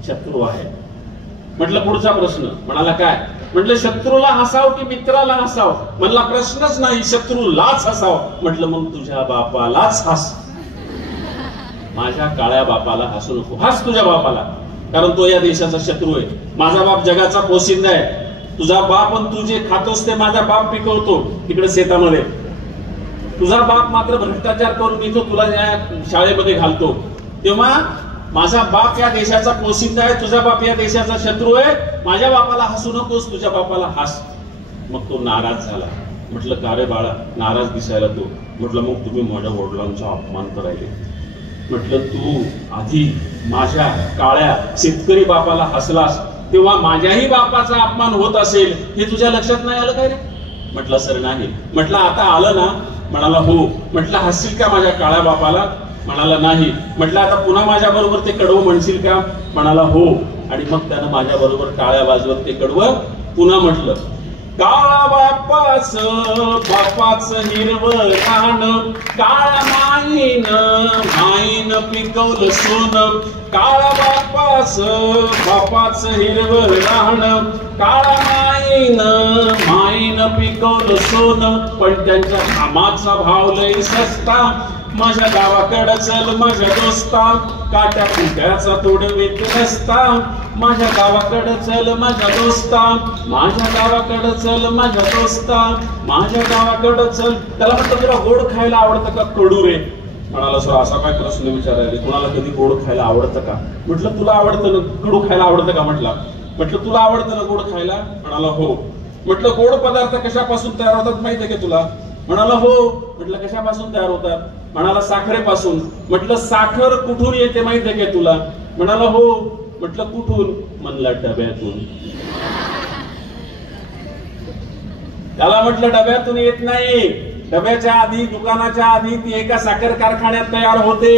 शत्रू आहे. म्हटलं पुढचा प्रश्न. म्हणाला काय? म्हटलं शत्रूला हसाव की मित्राला हसाव? म्हणला प्रश्नच नाही, शत्रूलाच हसाव. म्हटलं मग तुझ्या बापालाच हस. माझ्या काळ्या बापाला हसू नको. हस तुझ्या बापाला, कारण तो या देशाचा शत्रू आहे. माझा बाप जगाचा पोशिंदा आहे. तुझा बाप आणि तू जे खातोस ते माझा बाप पिकवतो तिकडे शेतामध्ये. तुझा बाप मात्र भ्रष्टाचार करून इथं तुला या शाळेमध्ये घालतो. तेव्हा माझा बाप या देशाचा पोशिंदा आहे, तुझा बाप या देशाचा शत्रू आहे. माझ्या बापाला हसू नकोस, तुझ्या बापाला हस. मग तो नाराज झाला. म्हटलं का रे बाळा नाराज दिसायला तू? म्हटलं मग तुम्ही माझ्या वडिलांचा अपमान करायले. म्हटलं तू आधी माझ्या काळ्या शेतकरी बापाला हसलास तेव्हा माझ्याही बापाचा अपमान होत असेल हे तुझ्या लक्षात नाही आलं काय रे? म्हटलं सर नाही. म्हटलं आता आलं ना? म्हणाला हो. म्हटलं हसशील का माझ्या काळ्या बापाला? म्हणाला नाही. म्हटलं आता पुन्हा माझ्या बरोबर ते कडवं म्हणशील का? म्हणाला हो. आणि मग त्यानं माझ्या बरोबर टाळ्या वाजवत ते कडवं पुन्हा म्हटलं. काळा बापाच हिरवं रान, काळा माईन पिकवलं सोनं. काळा बापाच हिरवं रान, काळा माईन पिकवलं सोनं, पण त्यांच्या घामाचा भाव लई सस्ता, माझ्या गावाकडं चल माझ्या दोस्ता, काट्या कुट्याचा तोडवीत रस्ता. माझ्या गावाकडं चल माझ्या दोस्ता, माझ्या गावाकडं चल माझ्या दोस्ता, माझ्या गावाकडं चल. त्याला म्हटलं तुला गोड खायला आवडतं का कडू रे? म्हणाला सर असा काय प्रश्न विचारायला, कुणाला कधी गोड खायला आवडतं का? म्हटलं तुला आवडतं ना कडू खायला आवडतं का? म्हटलं तुला आवडतं ना गोड खायला? म्हणाला हो. म्हटलं गोड पदार्थ कशापासून तयार होतात माहितीये का तुला? म्हणाला हो. म्हटलं कशापासून तयार होतात? म्हणाला साखरेपासून. म्हटलं साखर कुठून येते माहितीये का तुला? म्हणाला हो. म्हटलं कुठून? म्हणला डब्यातून. त्याला म्हटलं डब्यातून येत नाही, डब्याच्या आधी दुकानाच्या आधी ती एका साखर कारखान्यात तयार होते.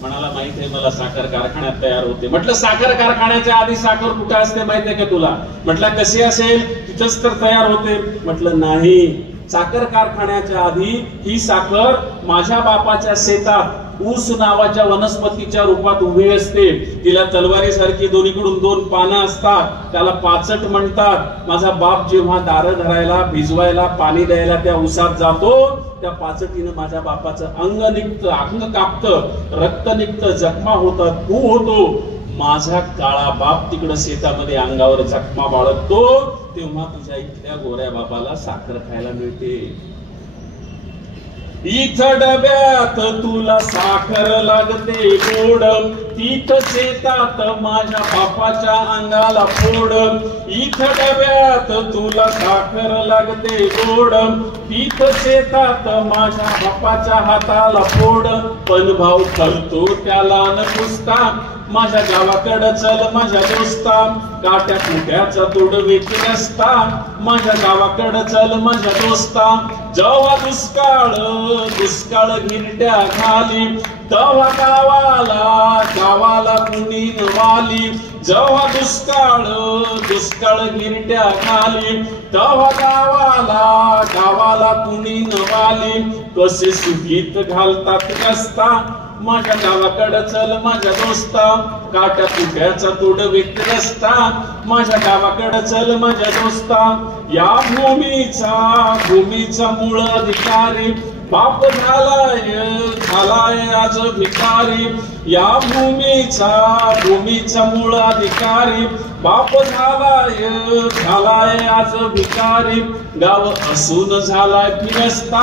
म्हणाला माहित आहे मला साखर कारखान्यात तयार होते. म्हटलं साखर कारखान्याच्या आधी साखर कुठे असते माहितीये का तुला? म्हटलं कशी असेल, तिथंच तर तयार होते. म्हटलं नाही, साखर कारखान्याच्या आधी ही साखर माझ्या बापाच्या शेतात ऊस नावाच्या वनस्पतीच्या रूपात उभी असते. तिला तलवारीसारखी दोन्हीकडून 2 पानं असतात, त्याला पाचट म्हणतात. माझा बाप जेव्हा दारं धरायला, भिजवायला, पाणी द्यायला त्या ऊसात जातो, त्या पाचटीनं माझ्या बापाचं अंग निघतं, अंग कापतं, रक्त निघतं, जखमा होतात, खूप होतो. माझा काळा बाप तिकडं शेतामध्ये अंगावर जखमा बाळगतो, तेव्हा तुझ्या इथल्या गोऱ्या बापाला साखर खायला मिळते. इथं डब्यात तुला साखर लागते गोड, तिथं शेतात माझ्या बापाच्या अंगाला फोड. इथं डब्यात तुला साखर लागते गोड, तिथं शेतात माझ्या बापाच्या हाताला फोड. पण भाऊ करतो त्याला न पुसता, माझ्या गावाकडं चल माझ्या दोस्ता, काट्या कुट्याचा तोडवीत रस्ता. माझ्या गावाकडं चल माझ्या दोस्ता, जेव्हा दुष्काळ गिरट्या घाली, तेव्हा गावाला कुणी नवाली. जेव्हा दुष्काळ गिरट्या घाली, तेव्हा गावाला कुणी नवाली. कसे सुगीत घालतात रस्ता, माझ्या गावाकडं चल माझ्या दोस्ता, काट्या कुट्याचा तोडवीत रस्ता. माझ्या गावाकडं चल माझ्या दोस्ता, या भूमीचा मूळ अधिकारी बाप झालाय आज भिकारी. या भूमीचा मूळ अधिकारी बाप झालाय आज भिकारी. गाव असून झालाय फिरस्ता,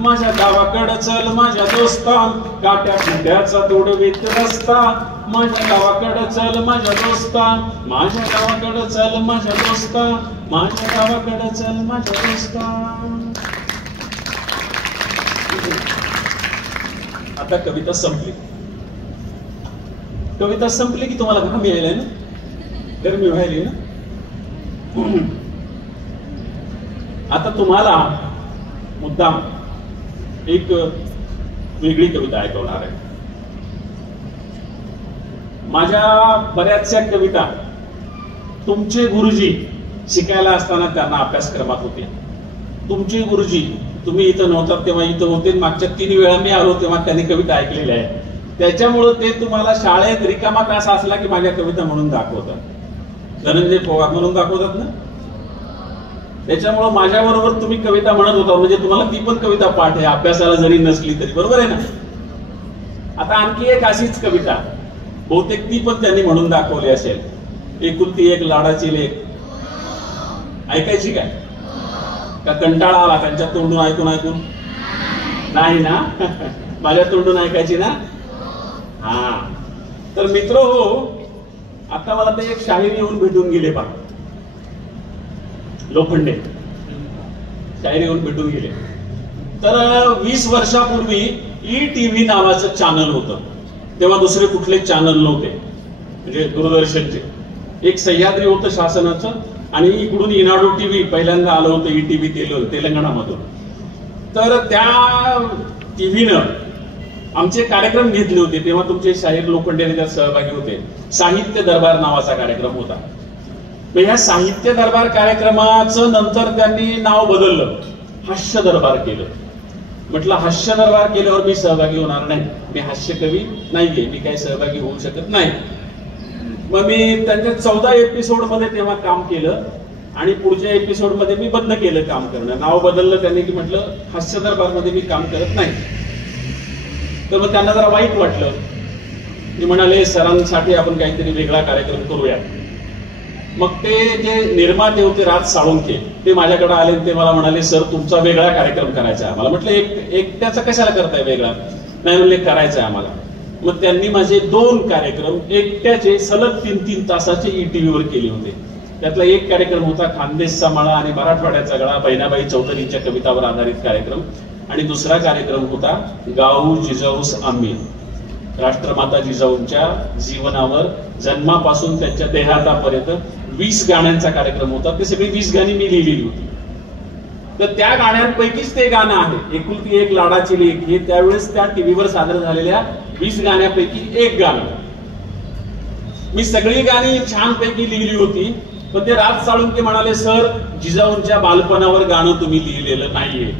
माझ्या गावाकडं चल माझ्या दोस्ता, काट्या कुट्याचा तोडवीत रस्ता. माझ्या गावाकडं चल माझ्या दोस्ता, माझ्या गावाकडं चल माझ्या दोस्ता, माझ्या गावाकडं चल माझ्या दोस्ता. आता कविता संपली. कविता संपली की तुम्हाला घाम यायलाय ना, गरमी व्हायली ना. आता तुम्हाला मुद्दाम एक वेगळी कविता ऐकवणार आहे. माझ्या बऱ्याचशा कविता तुमचे गुरुजी शिकायला असताना त्यांना अभ्यासक्रमात होते. तुमचे गुरुजी, तुम्ही इथं नव्हतात तेव्हा इथं होते, मागच्या 3 वेळा मी आलो तेव्हा त्यांनी कविता ऐकलेल्या आहे. त्याच्यामुळे ते तुम्हाला शाळेत रिकामा तास असला की माझ्या कविता म्हणून दाखवतात. धनंजय पवार म्हणून दाखवतात ना. त्याच्यामुळे माझ्या बरोबर तुम्ही कविता म्हणत होता, म्हणजे तुम्हाला ती पण कविता पाठ आहे, अभ्यासाला जरी नसली तरी. बरोबर आहे ना. आता आणखी एक अशीच कविता, बहुतेक ती पण त्यांनी म्हणून दाखवली असेल. एकुलती एक लाडाची लेक. ऐकायची काय का कंटाळा आला त्यांच्या तोंडून ऐकून? नाही ना. माझ्या तोंडून ऐकायची ना. हा तर मित्र हो, आता मला ते एक शाहीर येऊन भेटून गेले पहा, लोखंडे शाहीर येऊन भेटून गेले. तर 20 वर्षापूर्वी ETV नावाचं चॅनल होतं. तेव्हा दुसरे कुठले चॅनल नव्हते, म्हणजे दूरदर्शनचे. एक सह्याद्री होतं शासनाचं, आणि इकडून इनाडू TV पहिल्यांदा आलं होतं, ETV तेलंगणामधून. तर त्या टीव्हीनं आमचे कार्यक्रम घेतले होते. तेव्हा तुमचे शाहीर लोखंडे त्यात सहभागी होते. साहित्य दरबार नावाचा कार्यक्रम होता. ह्या साहित्य दरबार कार्यक्रमाचं नंतर त्यांनी नाव बदललं, हास्य दरबार केलं. म्हटलं हास्य दरबार केल्यावर मी सहभागी होणार नाही, मी हास्य कवी नाहीये, मी काही सहभागी होऊ शकत नाही. मग मी त्यांच्या 14 एपिसोड मध्ये तेव्हा काम केलं, आणि पुढच्या एपिसोड मध्ये मी बंद केलं काम करणं. नाव बदललं त्यांनी की म्हटलं हास्य दरबार मध्ये मी काम करत नाही. तर मग त्यांना जरा वाईट वाटलं. ते म्हणाले सरांसाठी आपण काहीतरी वेगळा कार्यक्रम करूया. मग ते जे निर्माते होते राज साळुंखे ते माझ्याकडे आले, ते मला म्हणाले सर तुमचा वेगळा कार्यक्रम करायचा आहे आम्हाला. म्हटलं एकट्याचा कशाला करताय वेगळा? नाही म्हणले करायचा आहे आम्हाला. मग त्यांनी माझे 2 कार्यक्रम एकट्याचे सलग 3-3 तासाचे ETV वर केले होते. त्यातला एक कार्यक्रम होता खानदेशचा माळा आणि मराठवाड्याचा गळा, बहिणाबाई चौधरींच्या कवितावर आधारित कार्यक्रम. आणि दुसरा कार्यक्रम होता गाऊ जिजाऊस आम्ही, राष्ट्रमाता जिजाऊंच्या जीवनावर जन्मापासून त्यांच्या देहांतापर्यंत 20 गाण्यांचा कार्यक्रम होता. ते सगळी 20 गाणी मी लिहिलेली होती. तर त्या गाण्यांपैकीच ते गाणं आहे एकुलती एक लाडाची लेक, हे त्यावेळेस त्या टीव्हीवर सादर झालेल्या 20 गाण्यापैकी एक गाणं. मी सगळी गाणी छानपैकी लिहिली होती. पण ते राज साळुंखे म्हणाले सर जिजाऊंच्या बालपणावर गाणं तुम्ही लिहिलेलं नाहीये.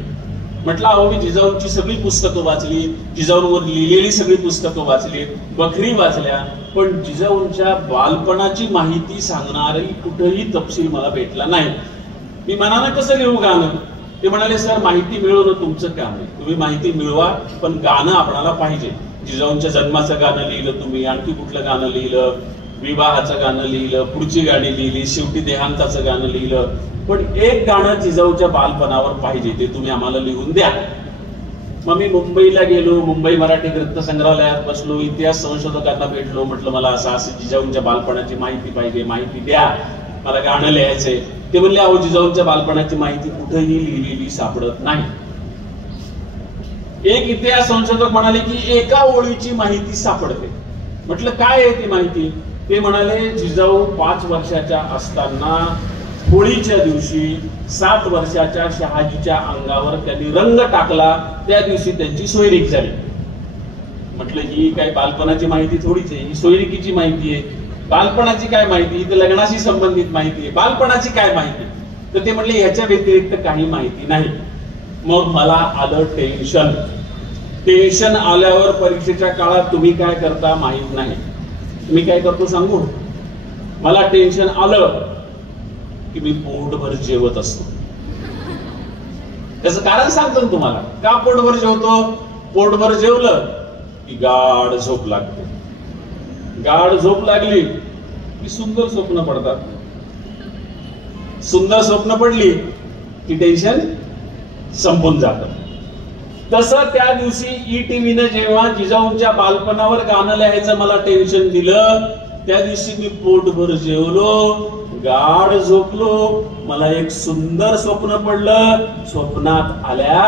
म्हटलं अहो मी जिजाऊंची सगळी पुस्तकं वाचली, जिजाऊंवर लिहिलेली सगळी पुस्तकं वाचली, बखरी वाचल्या, पण जिजाऊंच्या बालपणाची माहिती सांगणारी कुठेही तपशील मला भेटला नाही. मी मनानं कसं लिहू गाणं? ते म्हणाले सर माहिती मिळवणं तुमचं काम आहे, तुम्ही माहिती मिळवा पण गाणं आपणाला पाहिजे. जिजाऊंच्या जन्माचं गाणं लिहिलं तुम्ही, आणखी कुठलं गाणं लिहिलं, विवाहाचं गाणं लिहिलं, पुढची गाणी लिहिली, शेवटी देहांताचं गाणं लिहिलं, पण एक गाणं जिजाऊच्या बालपणावर पाहिजे, ते तुम्ही आम्हाला लिहून द्या. मग मी मुंबईला गेलो, मुंबई मराठी ग्रंथ संग्रहालयात बसलो, इतिहास संशोधकांना भेटलो, म्हटलं मला असं जिजाऊंच्या बालपणाची माहिती पाहिजे, माहिती द्या, मला गाणं लिहायचंय. ते म्हणले अहो जिजाऊंच्या बालपणाची माहिती कुठेही लिहिलेली सापडत नाही. एक इतिहास संशोधक म्हणाले की एका ओळीची माहिती सापडते. म्हटलं काय आहे ती माहिती? ते म्हणाले जिजाऊ 5 वर्षाच्या असताना होळीच्या दिवशी 7 वर्षाच्या शहाजीच्या अंगावर त्यांनी रंग टाकला, त्या दिवशी त्यांची सोयरीक झाली. म्हटलं ही काय बालपणाची माहिती थोडीच आहे, ही सोयरिकीची माहिती आहे. बालपणाची काय माहिती? ही तर लग्नाशी संबंधित माहिती आहे, बालपणाची काय माहिती? तर ते म्हणले याच्या व्यतिरिक्त काही माहिती नाही. मग मला आलं टेन्शन. टेन्शन आल्यावर परीक्षेच्या काळात तुम्ही काय करता माहित नाही. मी काय करतो सांगू? मला टेन्शन आलं की मी पोटभर जेवत असतो. त्याचं कारण सांगतो ना तुम्हाला. का पोटभर जेवतो? पोटभर जेवलं की गाढ झोप लागते. गाढ झोप लागली की सुंदर स्वप्न पडतात. सुंदर स्वप्न पडली की टेन्शन संपून जातं. तसं त्या दिवशी ETVनं जेव्हा जिजाऊंच्या बालपणावर गाणं लिहायचं मला टेन्शन दिलं, त्या दिवशी मी पोटभर जेवलो, गाढ झोपलो, मला एक सुंदर स्वप्न पडलं. स्वप्नात आल्या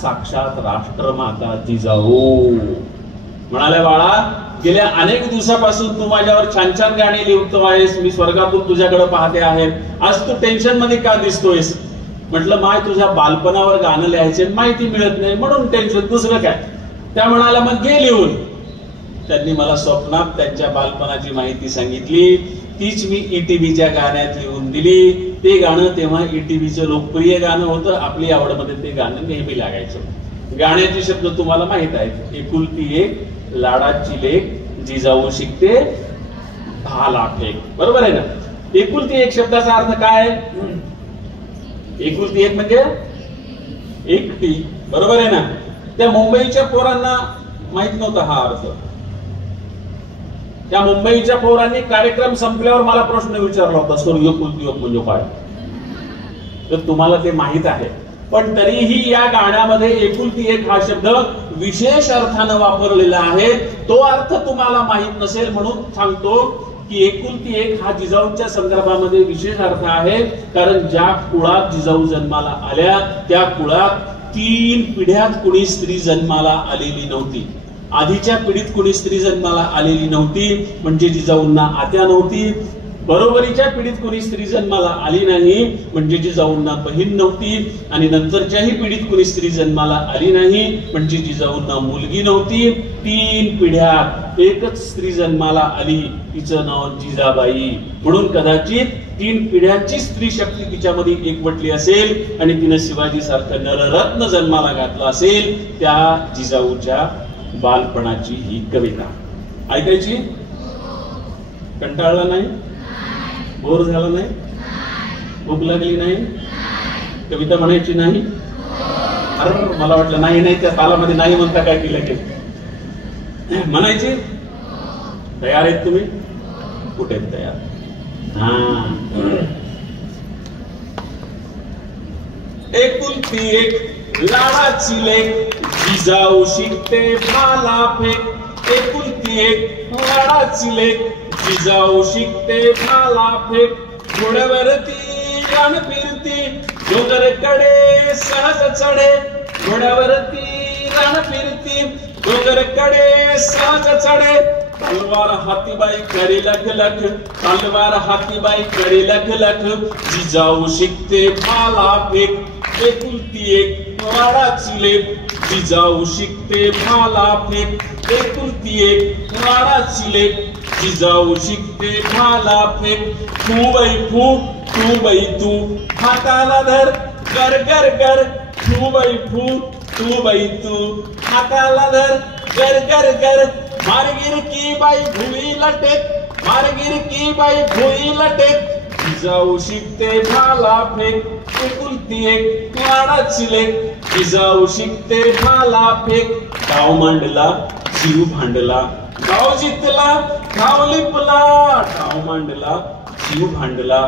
साक्षात राष्ट्रमाता जिजाऊ. म्हणाल्या बाळा गेल्या अनेक दिवसापासून तू माझ्यावर छान छान गाणी लिहितो आहेस, मी स्वर्गातून तुझ्याकडे पाहते आहे, आज तू टेन्शन मध्ये का दिसतोयस? म्हटलं माय तुझ्या बालपणावर गाणं लिहायचे माहिती मिळत नाही म्हणून टेन्शन, दुसरं काय? त्या म्हणाला मग घे लिहून. त्यांनी मला स्वप्नात त्यांच्या बालपणाची माहिती सांगितली, तीच मी ETVच्या गाण्यात लिहून दिली. ते गाणं तेव्हा ETVचं लोकप्रिय गाणं होतं, आपली आवडमध्ये ते गाणं नेहमी लागायचं. गाण्याचे शब्द तुम्हाला माहित आहेत. एकुलती एक लाडाची लेक, जिजाऊ शिकते भाला फेक. बरोबर आहे ना? एकुलती एक शब्दाचा अर्थ काय? एकुलती एक म्हणजे एकटी. बरोबर आहे ना? त्या मुंबईच्या पोरांना माहित नव्हता हा अर्थ. त्या मुंबईच्या पोरांनी कार्यक्रम संपल्यावर मला प्रश्न विचारला होता, सर एकुलती एक म्हणजे काय? तर तुम्हाला ते माहित आहे, पण तरीही या गाण्यामध्ये एकुलती एक हा शब्द विशेष अर्थानं वापरलेला आहे. तो अर्थ तुम्हाला माहित नसेल म्हणून सांगतो की एकुलती एक हा जिजाऊंच्या संदर्भामध्ये विशेष अर्थ आहे. कारण ज्या कुळात जिजाऊ जन्माला आल्या त्या कुळात 3 पिढ्यात कुणी स्त्री जन्माला आलेली नव्हती. आधीच्या पिढीत कुणी स्त्री जन्माला आलेली नव्हती, म्हणजे जिजाऊंना आत्या नव्हती. बरोबरीच्या पिढीत कुणी स्त्री जन्माला आली नाही, म्हणजे जिजाऊंना बहीण नव्हती. आणि नंतरच्याही पिढीत कुणी स्त्री जन्माला आली नाही, म्हणजे जिजाऊंना मुलगी नव्हती. 3 पिढ्यात एकच स्त्री जन्माला आली, तिचं नाव जिजाबाई. म्हणून कदाचित 3 पिढ्यांची स्त्री शक्ती तिच्यामध्ये एकवटली असेल आणि तिनं शिवाजी सारखं नररत्न जन्माला घातलं असेल. त्या जिजाऊच्या बालपणाची ही कविता ऐकायची. कंटाळला नाही? बोर झाला नाही? भूक लागली नाही? कविता म्हणायची नाही? अरे मला वाटलं नाही नाही त्या तालामध्ये नाही म्हणता काय केलं की म्हणायची? तयार आहेत तुम्ही? कुठे आहेत तयार? एकुलती एक लाडाची लेक, जिजाऊ शिकते भाला फेक. एकुलती एक लाडाची लेक, जिजाऊ शिकते भाला फेक. घोड्यावरती रान फिरती, डोंगरकडे सहज चढे. घोड्यावरती रान फिरती, डोंगरकडे सहज चढे. तलवार हातीबाई करी लख लख, तलवार हातीबाई करी लख लख. जिजाऊ शिकते भाला फेक. एकुलती एक लाडाची लेक, जिजाऊ शिकते भाला फेक. एकुलती एक लाडाची लेक, जिजाऊ शिकते भाला फेक. तू बाई तू हाताला धर, गर गर गर. तू बाई तू हाताला धर, गर गर गर. मारगिर की बाई भुई लटेक, मारगिर की बाई भुई लटेक. जिजाऊ शिकते भाला फेक. एकुलती एक लाडाची लेक, जिजाऊ शिकते भाला फेक. गाव मांडला जीव भांडला, गाव जितला गाव लिपला. गाव मांडला जीव भांडला,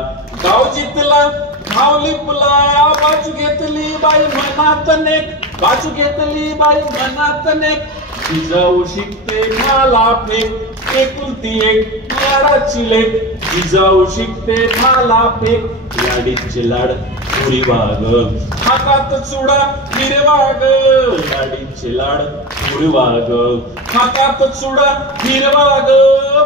गाव जितला गाव लिपला. बाजू घेतली बाई मनात नेक, बाजू घेतली बाई मनात नेक. जिजाऊ शिकते भाला फेक. एकुलती एक लाडाची लेक, जिजाऊ शिकते भाला फेक. लाडीचे लाड पुरी वाग, हातात चुडा हिरवा ग. लाडीचे लाड पुरी वाग, हातात चुडा हिरवा ग.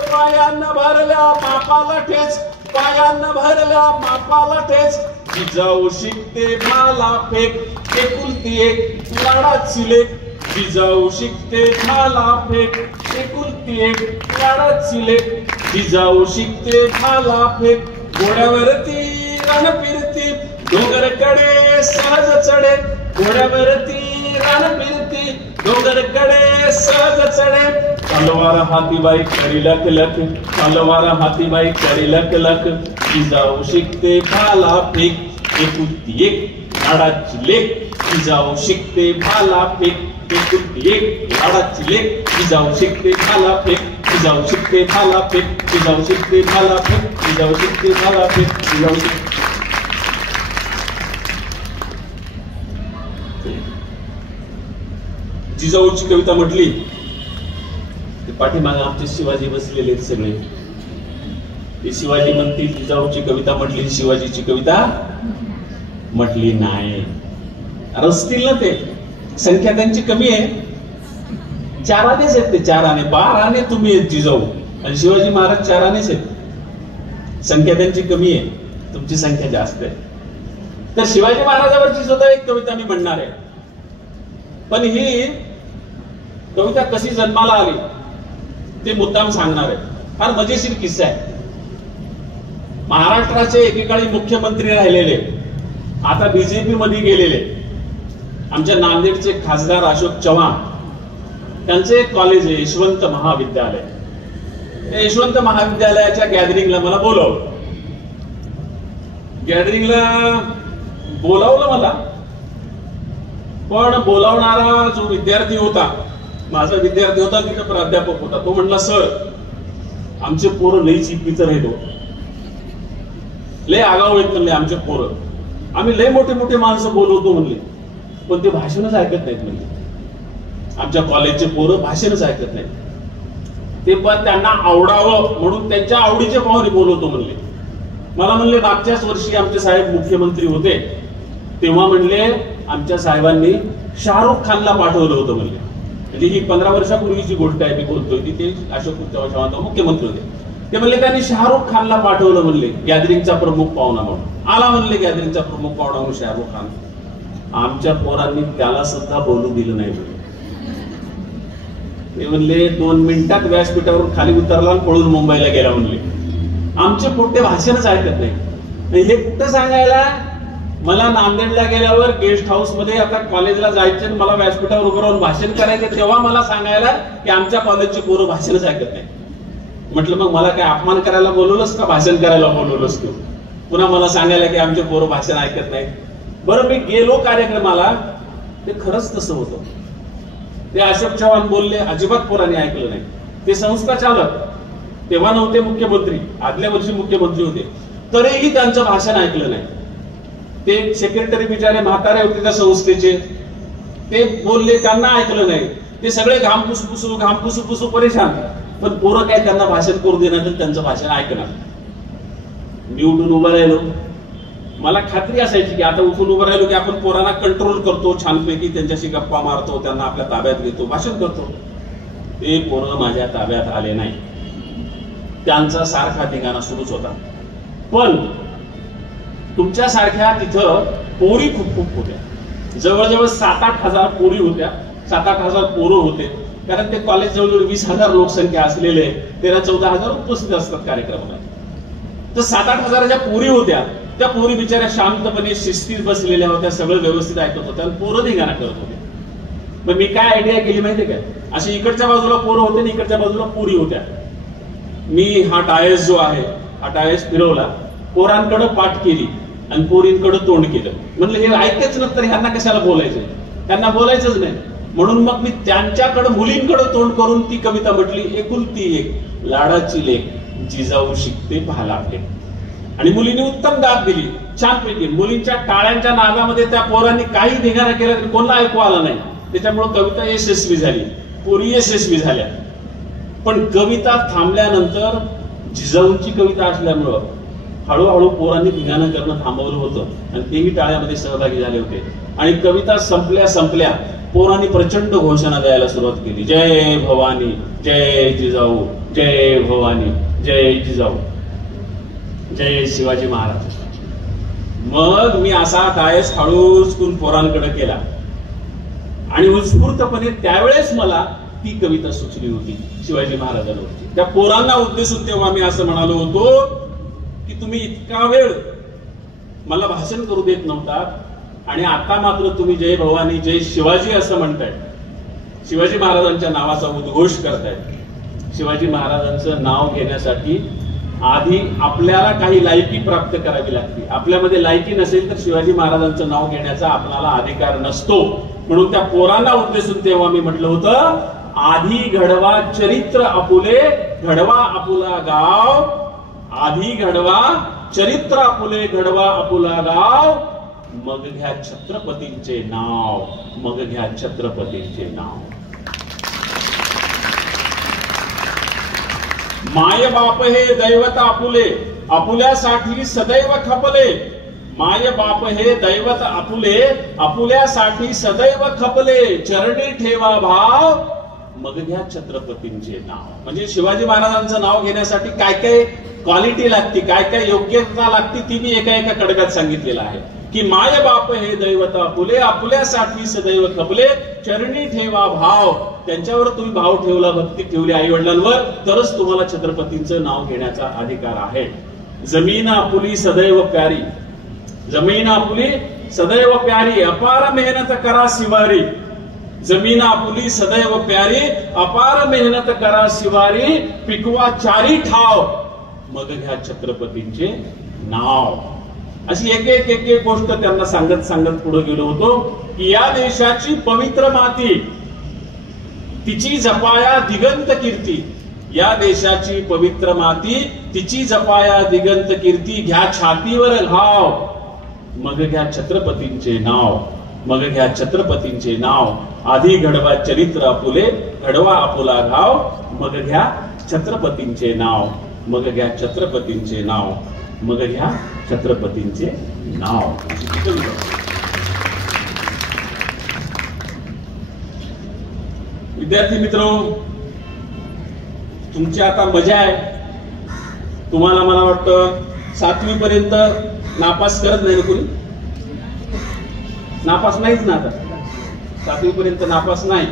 पायांना भरल्या मापाला ठेच, पायांना भरल्या मापाला ठेच. जिजाऊ शिकते भाला फेक. एकुलती एक लाडाची लेक, जिजाऊ शिकते भाला फेक. एकुलती एक लाडाची लेक, जिजाऊ शिकते भाला फेक. घोड्यावरती रान फिरती, डोंगरकडे सहज चढे. घोड्यावरती रान फिरती, डोंगरकडे सहज चढे. तलवार हातीबाई करी लख लख, तलवार हातीबाई करी लख लख. जिजाऊ शिकते भाला फेक. एकुलती एक लाडाची लेक, जिजाऊ शिकते भाला फेक. एकुलती एक लाडाची लेक, जिजाऊ शिकते भाला फेक. जिजाऊ शिकते भाला फेक, जिजाऊ शिकते भाला फेक, जिजाऊ शिकते भाला फेक. जिजाऊ शिकते. जिजाऊची कविता म्हटली, पाठीमागे आमचे शिवाजी बसलेले सगळे. ते शिवाजी म्हणतील जिजाऊची कविता म्हटली, शिवाजीची कविता म्हटली नाही. रचतील ना ते, संख्या त्यांची कमी आहे. 4 आनेच आहेत ते, 4 आने 12 आने तुम्ही आहेत जिजाऊ, आणि शिवाजी महाराज 4 आनेच आहेत. संख्या त्यांची कमी आहे, तुमची संख्या जास्त आहे. तर शिवाजी महाराजावरची सुद्धा एक कविता मी म्हणणार आहे. पण ही कविता कशी जन्माला आली ते मुद्दाम सांगणार आहे. फार मजेशीर किस्सा आहे. महाराष्ट्राचे एकेकाळी मुख्यमंत्री राहिलेले, आता बीजेपी मध्ये गेलेले आमच्या नांदेडचे खासदार अशोक चव्हाण, त्यांचे एक कॉलेज आहे यशवंत महाविद्यालय. त्या यशवंत महाविद्यालयाच्या गॅदरिंगला मला बोलावलं. गॅदरिंगला बोलावलं मला, पण बोलावणारा जो विद्यार्थी होता, माझा विद्यार्थी होता, तिथं प्राध्यापक होता. तो म्हणला, सर आमचे पोरं लई चिपीचं राहिलो, लय आगाऊ आहेत म्हणले आमचे पोरं. आम्ही लय मोठे मोठे माणसं बोलवतो म्हणले, पण ते भाषणच ऐकत नाहीत म्हणले. आमच्या कॉलेजचे पोरं भाषणच ऐकत नाहीत. ते पण त्यांना आवडावं म्हणून त्यांच्या आवडीचे पाहुणे बोलवतो म्हणले. मला म्हणले, मागच्याच वर्षी आमचे साहेब मुख्यमंत्री होते, तेव्हा म्हणले आमच्या साहेबांनी शाहरुख खानला पाठवलं होतं म्हणले. म्हणजे ही 15 वर्षापूर्वीची गोष्ट आहे मी बोलतोय. तिथे अशोक चव्हाण मुख्यमंत्री होते. ते म्हणले त्यांनी शाहरुख खानला पाठवलं म्हणले गॅदरिंगचा प्रमुख पाहुणा म्हणून. आला म्हणले गॅदरिंगचा प्रमुख पाहुणा म्हणून शाहरुख खान. आमच्या पोरांनी त्याला सुद्धा बोलू दिलं नाही म्हणले. ते म्हणले 2 मिनिटात व्यासपीठावरून खाली उतरला आणि पळून मुंबईला गेला म्हणले. आमचे पोट्टे भाषणच ऐकत नाही. हे कुठं सांगायला, मला नांदेडला गेल्यावर गेस्ट हाऊस मध्ये आता कॉलेजला जायचे, मला व्यासपीठावर उभं राहून भाषण करायचं, तेव्हा मला सांगायला की आमच्या कॉलेजचे पोरं भाषणच ऐकत नाही. म्हटलं मग मला काय अपमान करायला बोलवलंस का भाषण करायला बोलवलंस तू? पुन्हा मला सांगायला की आमचे पोरं भाषण ऐकत नाही. बरं, मी गेलो कार्यक्रमाला, ते खरंच तसं होतं. ते अशोक चव्हाण बोलले, अजिबात पोरांनी ऐकलं नाही. ते संस्था चालक तेव्हा नव्हते मुख्यमंत्री, आदल्या वर्षी मुख्यमंत्री होते, तरीही त्यांचं भाषण ऐकलं नाही. ते सेक्रेटरी बिचारे म्हातारे होते त्या संस्थेचे, ते बोलले, त्यांना ऐकलं नाही. ते सगळे घाम पुसू परेशान, पण पोरं काय त्यांना भाषण करू देणार, त्यांचं भाषण ऐकणार. मी उठून उभं राहिलो. मला खात्री असायची की आता उठून उभं राहिलो की आपण पोरांना कंट्रोल करतो, छानपैकी त्यांच्याशी गप्पा मारतो, त्यांना आपल्या ताब्यात घेतो, भाषण करतो. ते पोरं माझ्या ताब्यात आले नाही. त्यांचा सारखा धिंगाणा सुरूच होता. पण तुमच्यासारख्या तिथं पोरी खूप होत्या. जवळजवळ 7-8 हजार पोरी होत्या, 7-8 हजार पोरं होते. कारण ते कॉलेज जवळजवळ 20,000 लोकसंख्या असलेले 13-14 हजार उपस्थित असतात कार्यक्रमाला. तर 7-8 हजाराच्या पोरी होत्या. त्या पोरी बिचाऱ्या शांतपणे शिस्तीत बसलेल्या होत्या, सगळं व्यवस्थित ऐकत होत्या, पोरं धिंगाणा करत होते. मग मी काय आयडिया केली माहितीये काय, अशी इकडच्या बाजूला पोरं होते आणि इकडच्या बाजूला पोरी होत्या. मी हा टायस जो आहे हा टायस फिरवला, पोरांकडे पाठ केली आणि पोरींकडे तोंड केलं. म्हणलं हे ऐकतेच नंतर ह्यांना कशाला बोलायचं, त्यांना बोलायचंच नाही. म्हणून मग मी त्यांच्याकडे मुलींकडे तोंड करून ती कविता म्हटली, एकुलती एक लाडाची लेक जिजाऊ शिकते भालाफेक. आणि मुलींनी उत्तम दाद दिली, छानपैकी. मुलींच्या टाळ्यांच्या नादामध्ये त्या पोरांनी काही धिंगाणा केला तरी कोणाला ऐकू आला नाही. त्याच्यामुळे कविता यशस्वी झाली, पोरी यशस्वी झाल्या. पण कविता थांबल्यानंतर जिजाऊंची कविता असल्यामुळं हळूहळू पोरांनी धिंगाणा करणं थांबवलं होतं आणि तेही टाळ्यामध्ये सहभागी झाले होते. आणि कविता संपल्या पोरांनी प्रचंड घोषणा द्यायला सुरुवात केली, जय भवानी, जय जिजाऊ, जय भवानी, जय जिजाऊ, जय शिवाजी महाराज. मग मी असा डायस हळूच पोरांकडे केला आणि उत्स्फूर्तपणे त्यावेळेस मला ती कविता सुचली होती शिवाजी महाराजांवरती. त्या पोरांना उद्देशून तेव्हा मी असं म्हणालो होतो की तुम्ही इतका वेळ मला भाषण करू देत नव्हता आणि आता मात्र तुम्ही जय भवानी, जय शिवाजी असं म्हणताय, शिवाजी महाराजांच्या नावाचा उद्घोष करताय. शिवाजी महाराजांचं नाव घेण्यासाठी आधी आपल्याला काही लायकी प्राप्त करावी लागते. आपल्यामध्ये लायकी नसेल तर शिवाजी महाराजांचं नाव घेण्याचा आपल्याला अधिकार नसतो. म्हणून त्या पोरांना उद्देशून तेव्हा मी म्हटलं होतं, आधी घडवा चरित्र आपुले, घडवा आपुला गाव. आधी घडवा चरित्र आपुले, घडवा आपुला गाव. मग घ्या छत्रपतींचे नाव, मग घ्या छत्रपतींचे नाव. माय बाप हे दैवत आपुले, आपुल्यासाठी सदैव खपले. माय बाप हे दैवत आपुले, आपुल्यासाठी सदैव खपले. चरणी ठेवा भाव, मग घ्या छत्रपतींचे नाव. म्हणजे शिवाजी महाराजांचं नाव घेण्यासाठी काय काय क्वालिटी लागते, काय काय योग्यता लागते, ती मी एका कडव्यात सांगितलेलं आहे की माय बाप हे दैवत आपुले, आपुल्यासाठी सदैव खपले. चरणी ठेवा भाव. त्यांच्यावर तुम्ही भाव ठेवला, भक्ती ठेवली आई वडिलांवर, तरच तुम्हाला छत्रपतींचं नाव घेण्याचा अधिकार आहे. जमीन आपुली सदैव प्यारी, जमीन आपुली सदैव प्यारी, अपार मेहनत करा शिवारी. जमीन आपुली सदैव प्यारी, अपार मेहनत करा शिवारी. पिकवा चारी ठाव, मग घ्या छत्रपतींचे नाव. अशी एक गोष्ट त्यांना सांगत पुढे गेलो होतो की या देशाची पवित्र माती, तिची जपाया दिगंत कीर्ती. या देशाची पवित्र माती, तिची जपाया दिगंत कीर्ती. घ्या छातीवर घाव, मग घ्या छत्रपतींचे नाव, मग घ्या छत्रपतींचे नाव. आधी घडवा चरित्र आपुले, घडवा आपुला घाव. मग घ्या छत्रपतींचे नाव, मग घ्या छत्रपतींचे नाव, मग घ्या छत्रपतींचे नाव. विद्यार्थी मित्र, तुमची आता मजा आहे. तुम्हाला मला वाटतं 7वी पर्यंत नापास करत नाही ना कोणी? नापास नाहीच ना आता. 7वी पर्यंत नापास नाही,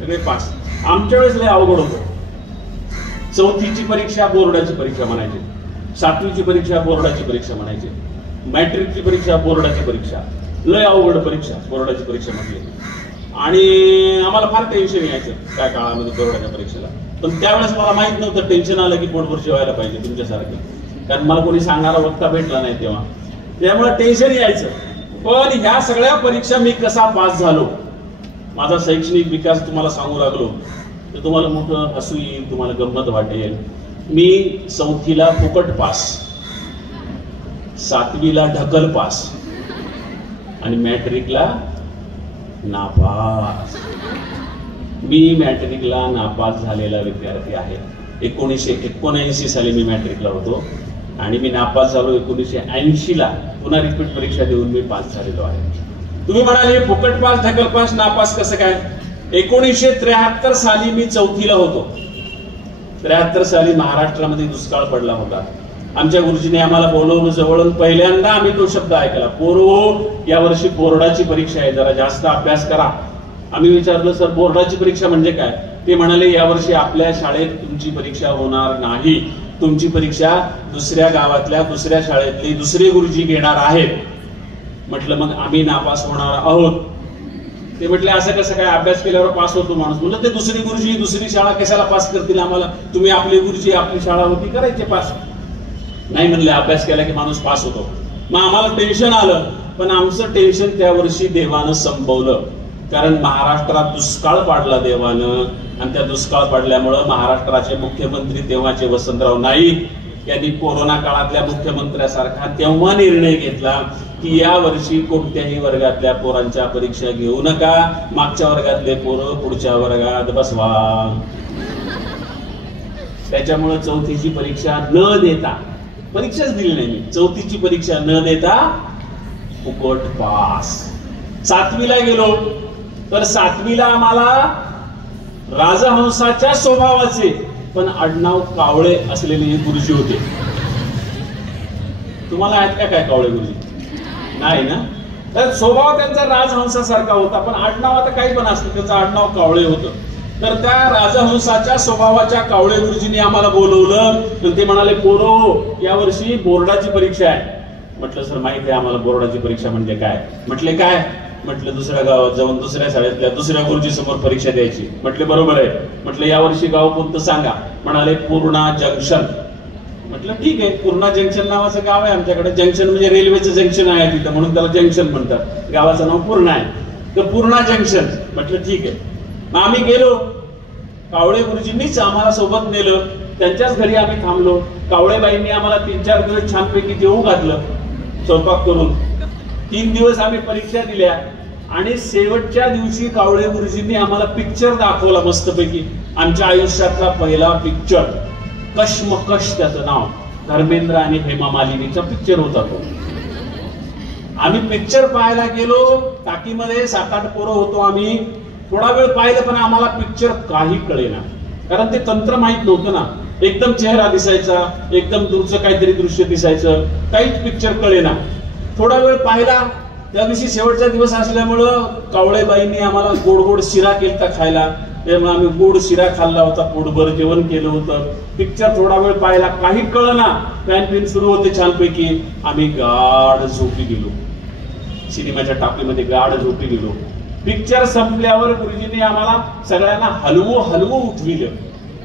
सगळे पास. आमच्या वेळेस लय अवघड होतं. 4थीची परीक्षा बोर्डाची परीक्षा म्हणायची, 7वीची परीक्षा बोर्डाची परीक्षा म्हणायची, मॅट्रिकची परीक्षा बोर्डाची परीक्षा. लय अवघड परीक्षा बोर्डाची परीक्षा म्हटली. आणि आम्हाला फार टेन्शन यायचं त्या काळामध्ये बोर्डाच्या परीक्षेला. पण त्यावेळेस मला माहित नव्हतं टेन्शन आलं की पोटभर जेवायला पाहिजे तुमच्यासारखे, कारण मला कोणी सांगणारा वक्ता भेटला नाही तेव्हा, त्यामुळे टेन्शन यायचं. पण ह्या सगळ्या परीक्षा मी कसा पास झालो माझा शैक्षणिक विकास तुम्हाला सांगू लागलो तर तुम्हाला मोठं हसू येईल, तुम्हाला गंमत वाटेल. मी 4थीला फुकट पास, 7वीला ढकल पास आणि मॅट्रिकला नापास. मी मॅट्रिकला नापास झालेला विद्यार्थी आहे. 1979 साली मी मॅट्रिकला होतो आणि मी नापास झालो 1980ला. पुन्हा रिपीट परीक्षा देऊन मी पास झालेलो आहे. तुम्ही म्हणाले फुकट पास, ढकल पास, नापास कसं काय? 1973 साली मी 4थीला होतो. 73 साली महाराष्ट्रामध्ये दुष्काळ पडला होता. आमच्या गुरुजीने आम्हाला बोलवलं जवळून. पहिल्यांदा आम्ही तो शब्द ऐकला, पोरो यावर्षी बोर्डाची परीक्षा आहे, जरा जास्त अभ्यास करा. आम्ही विचारलं, सर बोर्डाची परीक्षा म्हणजे काय? ते म्हणाले, यावर्षी आपल्या शाळेत तुमची परीक्षा होणार नाही, तुमची परीक्षा दुसऱ्या गावातल्या दुसऱ्या शाळेतले दुसरे गुरुजी घेणार आहेत. म्हटलं मग आम्ही नापास होणार आहोत. ते म्हटले असं कसं काय, अभ्यास केल्यावर पास होतो माणूस. म्हणलं ते दुसरी गुरुजी दुसरी शाळा कशाला पास करतील आम्हाला? तुम्ही आपली गुरुजी आपली शाळा होती करायचे पास. नाही म्हणले, अभ्यास केला की माणूस पास होतो. मग आम्हाला टेन्शन आलं, पण आमचं टेन्शन त्या वर्षी देवानं संपवलं. कारण महाराष्ट्रात दुष्काळ पाडला देवानं आणि त्या दुष्काळ पडल्यामुळं महाराष्ट्राचे मुख्यमंत्री तेव्हाचे वसंतराव नाईक यांनी कोरोना काळातल्या मुख्यमंत्र्यासारखा तेव्हा निर्णय घेतला की या वर्षी कोणत्याही वर्गातल्या पोरांच्या परीक्षा घेऊ नका, मागच्या वर्गातले पोरं पुढच्या वर्गात बसवा. त्याच्यामुळे 4थीची परीक्षा न देता, परीक्षाच दिली नाही मी, 4थीची परीक्षा न देता फुकट पास. 7वीला गेलो तर 7वीला आम्हाला राजहंसाच्या स्वभावाचे पण आडनाव कावळे असलेले गुरुजी होते. तुम्हाला आहेत का काय कावळे गुरुजी? नाही ना. तर स्वभाव त्यांचा राजहंसासारखा होता, पण आडनाव आता काही पण असतं, त्याचं आडनाव कावळे होतं. तर त्या राजहंसाच्या स्वभावाच्या कावळे गुरुजींनी आम्हाला बोलवलं. तर ते म्हणाले, पोरो यावर्षी बोर्डाची परीक्षा आहे. म्हटलं सर माहिती आहे आम्हाला बोर्डाची परीक्षा म्हणजे काय. म्हटले काय? म्हटलं दुसऱ्या गावात जाऊन दुसऱ्या शाळेतल्या दुसऱ्या गुरुजी समोर परीक्षा द्यायची. म्हटले बरोबर आहे. म्हटलं यावर्षी गाव कोणतं सांगा. म्हणाले पूर्णा जंक्शन. म्हटलं ठीक आहे, पूर्णा जंक्शन नावाचं गाव आहे आमच्याकडे. जंक्शन म्हणजे रेल्वेचं जंक्शन आहे तिथं, म्हणून त्याला जंक्शन म्हणतात. गावाचं नाव पूर्णा आहे, तर पूर्णा जंक्शन. म्हटलं ठीक आहे. मग आम्ही गेलो. कावळे गुरुजींनीच आम्हाला सोबत नेलं. त्यांच्याच घरी आम्ही थांबलो. कावळेबाईंनी आम्हाला 3-4 दिवस छानपैकी जेवू घातलं स्वयंपाक करून. 3 दिवस आम्ही परीक्षा दिल्या आणि शेवटच्या दिवशी कावळे गुरुजींनी आम्हाला पिक्चर दाखवला मस्तपैकी. आमच्या आयुष्यातला पहिला पिक्चर, कश्मकश त्याचं नाव, धर्मेंद्र आणि हेमा मालिनीचा पिक्चर होता तो. आम्ही पिक्चर पाहायला गेलो. टाकीमध्ये 7-8 पोरं होतो आम्ही. थोडा वेळ पाहिलं पण आम्हाला पिक्चर काही कळेना, कारण ते तंत्र माहित नव्हतं ना. एकदम चेहरा दिसायचा, एकदम दूरचं काहीतरी दृश्य दिसायचं, काहीच पिक्चर कळेना. थोडा वेळ पाहिला. त्या दिवशी शेवटचा दिवस असल्यामुळं कावळेबाईंनी आम्हाला गोड गोड शिरा केलता खायला. त्यामुळे आम्ही गोड शिरा खाल्ला होता, पोटभर जेवण केलं होतं. पिक्चर थोडा वेळ पाहिला, काही कळना. फॅन पिन सुरू होते छानपैकी. आम्ही गाढ झोपी गेलो. सिनेमाच्या टाकीमध्ये गाढ झोपी गेलो. पिक्चर संपल्यावर गुरुजींनी आम्हाला सगळ्यांना हलवू उठविलं.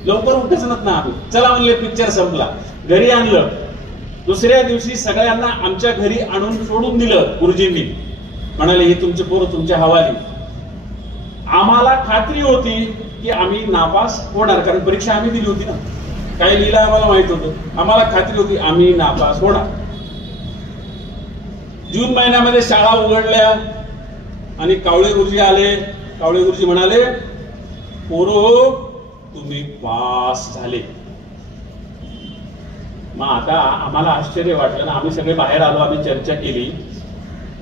लवकर उठच ना आम्ही. चला म्हणले पिक्चर संपला. घरी आणलं. दुसऱ्या दिवशी सगळ्यांना आमच्या घरी आणून सोडून दिलं गुरुजींनी. म्हणाले हे तुमचे पोरं तुमच्या हवाली. आम्हाला खात्री होती की आम्ही नापास होणार, कारण परीक्षा आम्ही दिली होती ना. काय लिहिलं आम्हाला माहित होतं. आम्हाला खात्री होती आम्ही नापास होणार. जून महिन्यामध्ये शाळा उघडल्या आणि कावळे गुरुजी आले. कावळे गुरुजी म्हणाले, पोरो तुम्ही पास झाले. मग आता आम्हाला आश्चर्य वाटलं ना. आम्ही सगळे बाहेर आलो. आम्ही चर्चा केली.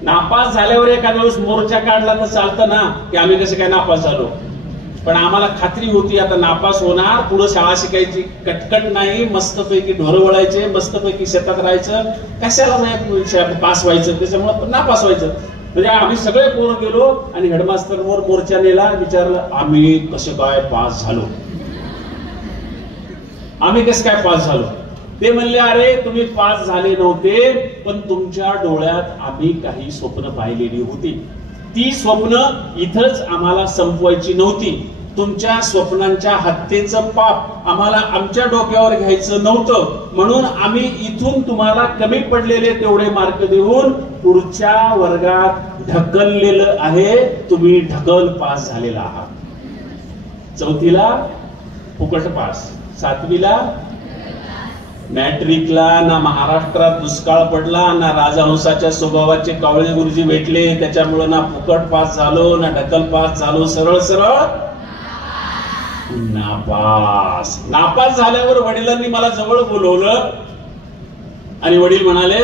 नापास झाल्यावर एखाद्या वेळेस मोर्चा काढला तर चालतं ना, की आम्ही कसं काय नापास झालो. पण आम्हाला खात्री होती आता नापास होणार. पुढे शाळा शिकायची कटकट नाही. मस्तपैकी ढोरं वळायचे, मस्तपैकी शेतात राहायचं. कशाला नाही पास व्हायचं, त्याच्यामुळे नापास व्हायचं. म्हणजे आम्ही सगळे पोरं गेलो आणि हेडमास्टरवर मोर्चा नेला. विचारलं आम्ही कसे काय पास झालो, आम्ही कसं काय पास झालो. ते म्हणले, अरे तुम्ही पास झाले नव्हते, पण तुमच्या डोळ्यात आम्ही काही स्वप्न पाहिलेली होती. ती स्वप्न इथंच आम्हाला संपवायची नव्हती. तुमच्या स्वप्नांच्या हत्येचं पाप आम्हाला आमच्या डोक्यावर घ्यायचं नव्हतं. म्हणून आम्ही इथून तुम्हाला कमी पडलेले तेवढे मार्क देऊन पुढच्या वर्गात ढकललेलं आहे, तुम्ही ढकल पास झालेला आहात. 4थीला फुकट पास, 7वीला मॅट्रिकला ना महाराष्ट्रात दुष्काळ पडला, ना राजहंसाच्या स्वभावाचे कावळे गुरुजी भेटले, त्याच्यामुळे ना फुकट पास झालो ना ढकल पास झालो, सरळ सरळ नापास. नापास झाल्यावर वडिलांनी मला जवळ बोलवलं आणि वडील म्हणाले,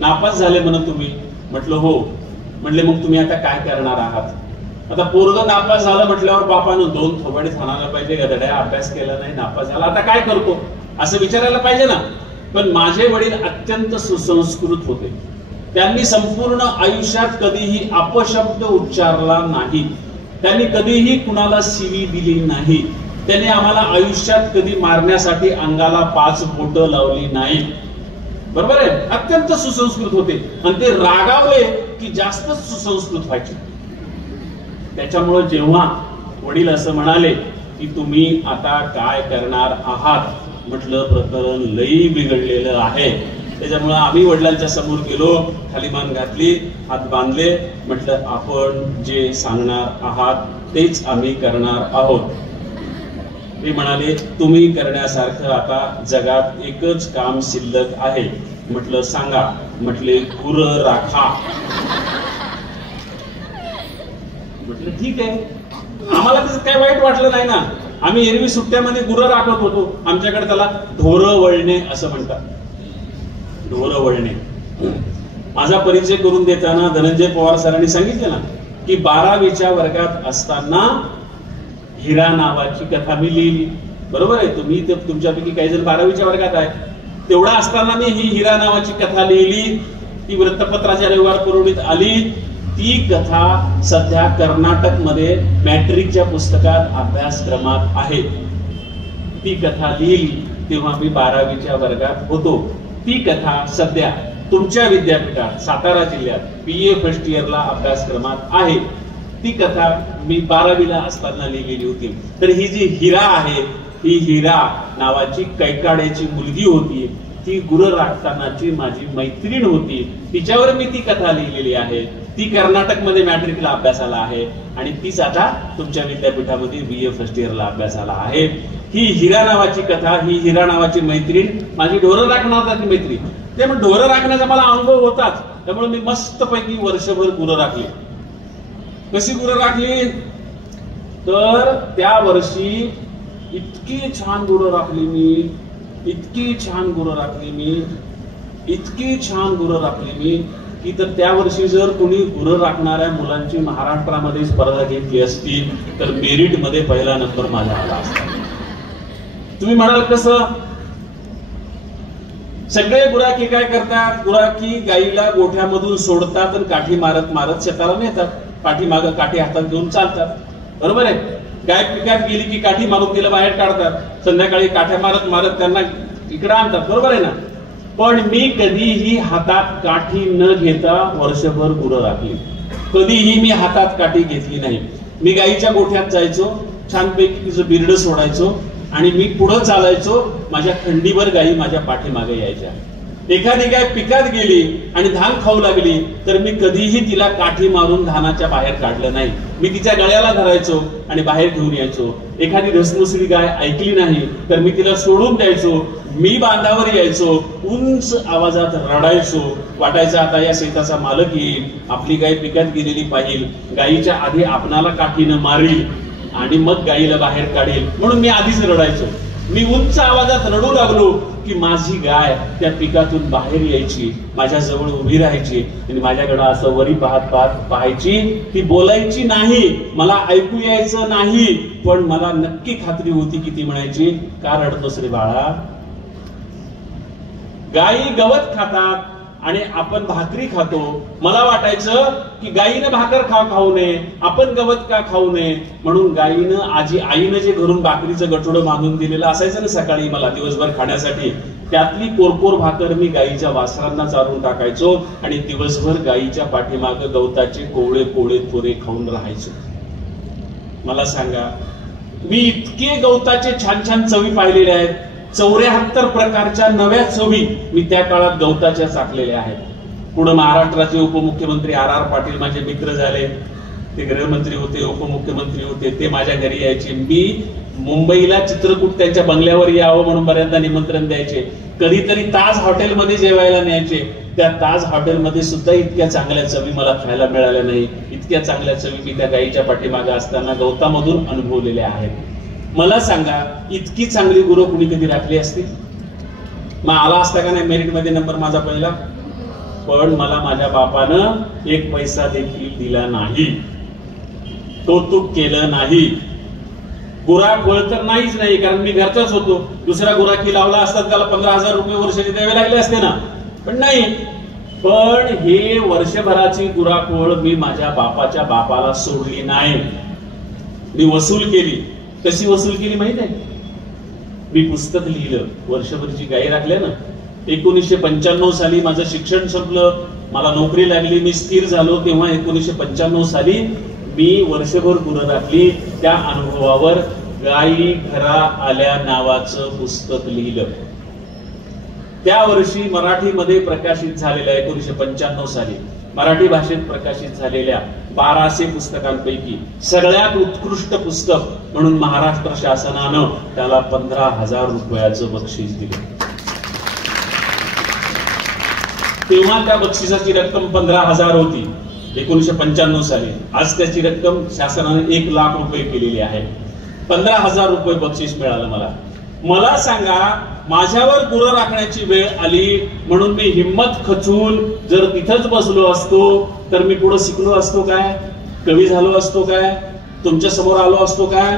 नापास झाले म्हणून तुम्ही? म्हटलं हो. म्हटले मग तुम्ही आता काय करणार आहात? आता पोरग नापास झालं म्हटल्यावर बापानं 2 थोबाडीत हाणायला पाहिजे, गधड्या अभ्यास केला नाही, नापास झाला, आता काय करतो असं विचारायला पाहिजे ना. पण माझे वडील अत्यंत सुसंस्कृत होते. त्यांनी संपूर्ण आयुष्यात कधीही अपशब्द उच्चारला नाही, त्यांनी कधीही कुणाला शिवी दिली नाही, त्यांनी आम्हाला आयुष्यात कधी मारण्यासाठी अंगाला 5 बोटं लावली नाही. बरोबर आहे. अत्यंत सुसंस्कृत होते आणि ते रागावले की जास्तच सुसंस्कृत व्हायचे. त्याच्यामुळे जेव्हा वडील असं म्हणाले की तुम्ही आता काय करणार आहात, म्हटलं प्रकरण लई बिघडलेलं आहे. त्याच्यामुळे आम्ही वडिलांच्या समोर गेलो, खाली मान घातली, हात बांधले, म्हटलं आपण जे सांगणार आहात तेच आम्ही करणार आहोत. ते म्हणाले तुम्ही करण्यासारखं आता जगात एकच काम शिल्लक आहे. म्हटलं सांगा. म्हटले गुरं राखा. म्हटलं ठीक आहे. आम्हाला त्याचं काय वाईट वाटलं नाही ना. आम्ही एरवी सुट्ट्यामध्ये गुरं राखत होतो. आमच्याकडे त्याला ढोरं वळणे असं म्हणतात. ढोरं वळणे. माझा परिचय करून देताना धनंजय पवार सरांनी सांगितलं ना की 12वीच्या वर्गात असताना हिरा नावाची कथा मी लिहिली. बरोबर आहे. तुम्ही तुमच्यापैकी काही जण 12वीच्या वर्गात आहे. तेवढा असताना मी ही हिरा नावाची कथा लिहिली. ती वृत्तपत्राच्या रविवार पुरवणीत आली. ती कथा सध्या कर्नाटक मध्ये मॅट्रिकच्या पुस्तकात अभ्यासक्रमात आहे. ती कथा लिहिली तेव्हा मी 12वीच्या वर्गात होतो. ती कथा सध्या तुमच्या विद्यापीठात सातारा जिल्ह्यात BA फर्स्ट इयरला अभ्यासक्रमात आहे. ती कथा मी 12वीला असताना लिहिलेली होती. तर ही जी हिरा आहे, ही हिरा नावाची कैकाड्याची मुलगी होती. ती गुरं राखतानाची माझी मैत्रीण होती. तिच्यावर मी ती कथा लिहिलेली आहे. ती कर्नाटकमध्ये मॅट्रिकला अभ्यासाला आहे आणि तीच आता तुमच्या विद्यापीठामध्ये BA फर्स्ट इयरला अभ्यासाला आहे. ही हिरा नावाची कथा, ही हिरा नावाची मैत्रीण माझी ढोरं राखणारी मैत्रीण. ते मग ढोरं राखण्याचा मला अनुभव होताच. त्यामुळे मी मस्तपैकी वर्षभर गुरं राखली. कशी गुरं राखली तर त्या वर्षी इतकी छान गुरं राखली मी, इतकी छान गुरं राखली मी, इतकी छान गुरं राखली मी की तर त्या वर्षी जर कोणी गुरं राखणाऱ्या मुलांची महाराष्ट्रामध्ये स्पर्धा घेतली असती तर मेरिट मध्ये पहिला नंबर माझा आला असता. तुम्ही म्हणाल कसं? सगळे गुराखी काय करतात? गुराखी गाईला गोठ्यामधून सोडतात आणि काठी मारत मारत शेताला नेतात. पाठीमागं काठी हातात घेऊन चालतात. बरोबर आहे. गाय पिकात गेली की काठी मारून तिला बाहेर काढतात. संध्याकाळी काठ्या मारत मारत त्यांना इकडे आणतात. बरोबर आहे ना. पण मी कधीही हातात काठी न घेता वर्षभर गुरं राखली. कधीही मी हातात काठी घेतली नाही. मी गाईच्या गोठ्यात जायचो, छानपैकी तिचं बिरडं सोडायचो आणि मी पुढं चालायचो. माझ्या खंडीभर गाई माझ्या पाठीमागे यायच्या. एखादी गाय पिकात गेली आणि धान खाऊ लागली तर मी कधीही तिला काठी मारून धानाच्या बाहेर काढलं नाही. मी तिच्या गळ्याला धरायचो आणि बाहेर घेऊन यायचो. एखादी ढसमुसळी गाय ऐकली नाही तर मी तिला सोडून द्यायचो. मी बांधावर यायचो, उंच आवाजात रडायचो. वाटायचं आता या शेताचा मालक येईल, आपली गाय पिकात गेलेली पाहिल, गायीच्या आधी आपणाला काठीनं मारील आणि मग गायीला बाहेर काढेल म्हणून मी आधीच रडायचो. मी उंच आवाजात रडू लागलो की माझी गाय त्या पिकातून बाहेर यायची, माझ्या जवळ उभी राहायची आणि माझ्याकडे असं वरी पाहत पाहत पाहायची. ती बोलायची नाही, मला ऐकू यायचं नाही, पण मला नक्की खात्री होती की ती म्हणायची, का रडतोस रे बाळा? गायी गवत खातात आणि आपण भाकरी खातो. मला वाटायचं की गायीनं भाकर खाऊ नये, आपण गवत का खाऊ नये, म्हणून गायीनं आईनं जे घरून भाकरीचं गठोडं बांधून दिलेलं असायचं ना सकाळी मला दिवसभर खाण्यासाठी, त्यातली कोरकोर भाकर मी गायीच्या वासरांना चारून टाकायचो आणि दिवसभर गायीच्या पाठीमागं गवताचे कोवळे कोवळे थोरे खाऊन राहायचो. मला सांगा, मी इतके गवताचे छान छान चवी पाहिलेले आहेत. 74 प्रकारच्या नव्या चवी मी त्या काळात गवताच्या चाकलेल्या आहेत. पुढे महाराष्ट्राचे उपमुख्यमंत्री आर पाटील माझे मित्र झाले, ते गृहमंत्री होते, उपमुख्यमंत्री होते, ते माझ्या घरी यायचे. मी मुंबईला चित्रकूट त्यांच्या बंगल्यावर यावं म्हणून बऱ्याचदा निमंत्रण द्यायचे. कधीतरी ताज हॉटेलमध्ये जेवायला न्यायचे. त्या ताज हॉटेलमध्ये सुद्धा इतक्या चांगल्या चवी मला खायला मिळाल्या नाही. इतक्या चांगल्या चवी मी त्या गाईच्या पाठीमागे असताना गवतामधून अनुभवलेल्या आहेत. मला सांगा, इतकी चांगली गुरं कुणी कधी राखली असती? मग आला असता का नाही मेरिट मध्ये नंबर माझा पहिला? पण मला माझ्या बापानं एक पैसा देखील दिला नाही, कौतुक केलं नाही. गुराखोळ तर नाहीच नाही, कारण मी घरचाच होतो. दुसरा गुराखी लावला असता त्याला 15,000 रुपये वर्षाचे द्यावे लागले असते ना, पण नाही. पण हे वर्षभराची गुराखोळ मी माझ्या बापाच्या बापाला सोडली नाही. मी वसूल केली. कशी वसूल केली माहित आहे? मी पुस्तक लिहिलं, वर्षभरची गाई राखल्या ना. 1995 साली माझं शिक्षण संपलं, मला नोकरी लागली, मी स्थिर झालो. तेव्हा 1995 साली मी वर्षभर गुरं राखली. त्या अनुभवावर गाई घरा आल्या नावाचं पुस्तक लिहिलं. त्या वर्षी मराठीमध्ये प्रकाशित झालेल्या 1995 साली मराठी भाषेत प्रकाशित झालेल्या 1200 पुस्तकांपैकी सगळ्यात उत्कृष्ट पुस्तक म्हणून महाराष्ट्र शासनानं त्याला 15,000 रुपयाचं बक्षीस दिलं. तेव्हा त्या बक्षिसाची रक्कम 15,000 होती 1995 साली. आज त्याची रक्कम शासनाने 1,00,000 रुपये केलेली आहे. 15,000 रुपये बक्षीस मिळालं मला. मला सांगा, माझ्यावर गुरं राखण्याची वेळ आली म्हणून मी हिम्मत खचून जर तिथंच बसलो असतो तर मी पुढे शिकलो असतो काय? कवी झालो असतो काय? तुमच्या समोर आलो असतो काय?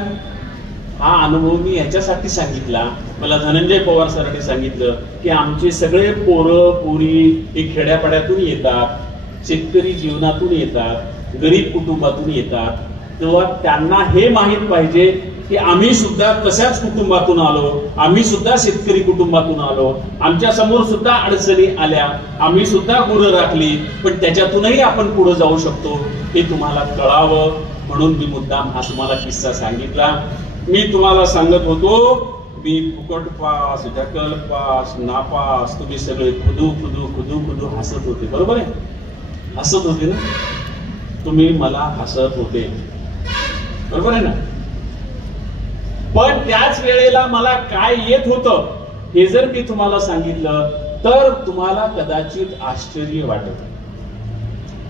हा अनुभव मी याच्यासाठी सांगितला. मला धनंजय पवार सरांनी सांगितलं की आमचे सगळे पोरं पोरी हे खेड्यापाड्यातून येतात, शेतकरी जीवनातून येतात, गरीब कुटुंबातून येतात. तेव्हा त्यांना हे माहित पाहिजे की आम्ही सुद्धा तशाच कुटुंबातून आलो, आम्ही सुद्धा शेतकरी कुटुंबातून आलो, आमच्या समोर सुद्धा अडचणी आल्या, आम्ही सुद्धा गुरं राखली, पण त्याच्यातूनही आपण पुढे जाऊ शकतो हे तुम्हाला कळावं म्हणून मी मुद्दाम हा तुम्हाला किस्सा सांगितला. मी तुम्हाला सांगत होतो, मी फुकट पास, ढकल पास, नापास, तुम्ही सगळे खुदू खुदू खुदू खुदू हसत होते. बरोबर आहे? हसत होते ना तुम्ही, मला हसत होते. बरोबर आहे ना? पण त्याच वेळेला मला काय येत होतं हे जर मी तुम्हाला सांगितलं तर तुम्हाला कदाचित आश्चर्य वाटेल.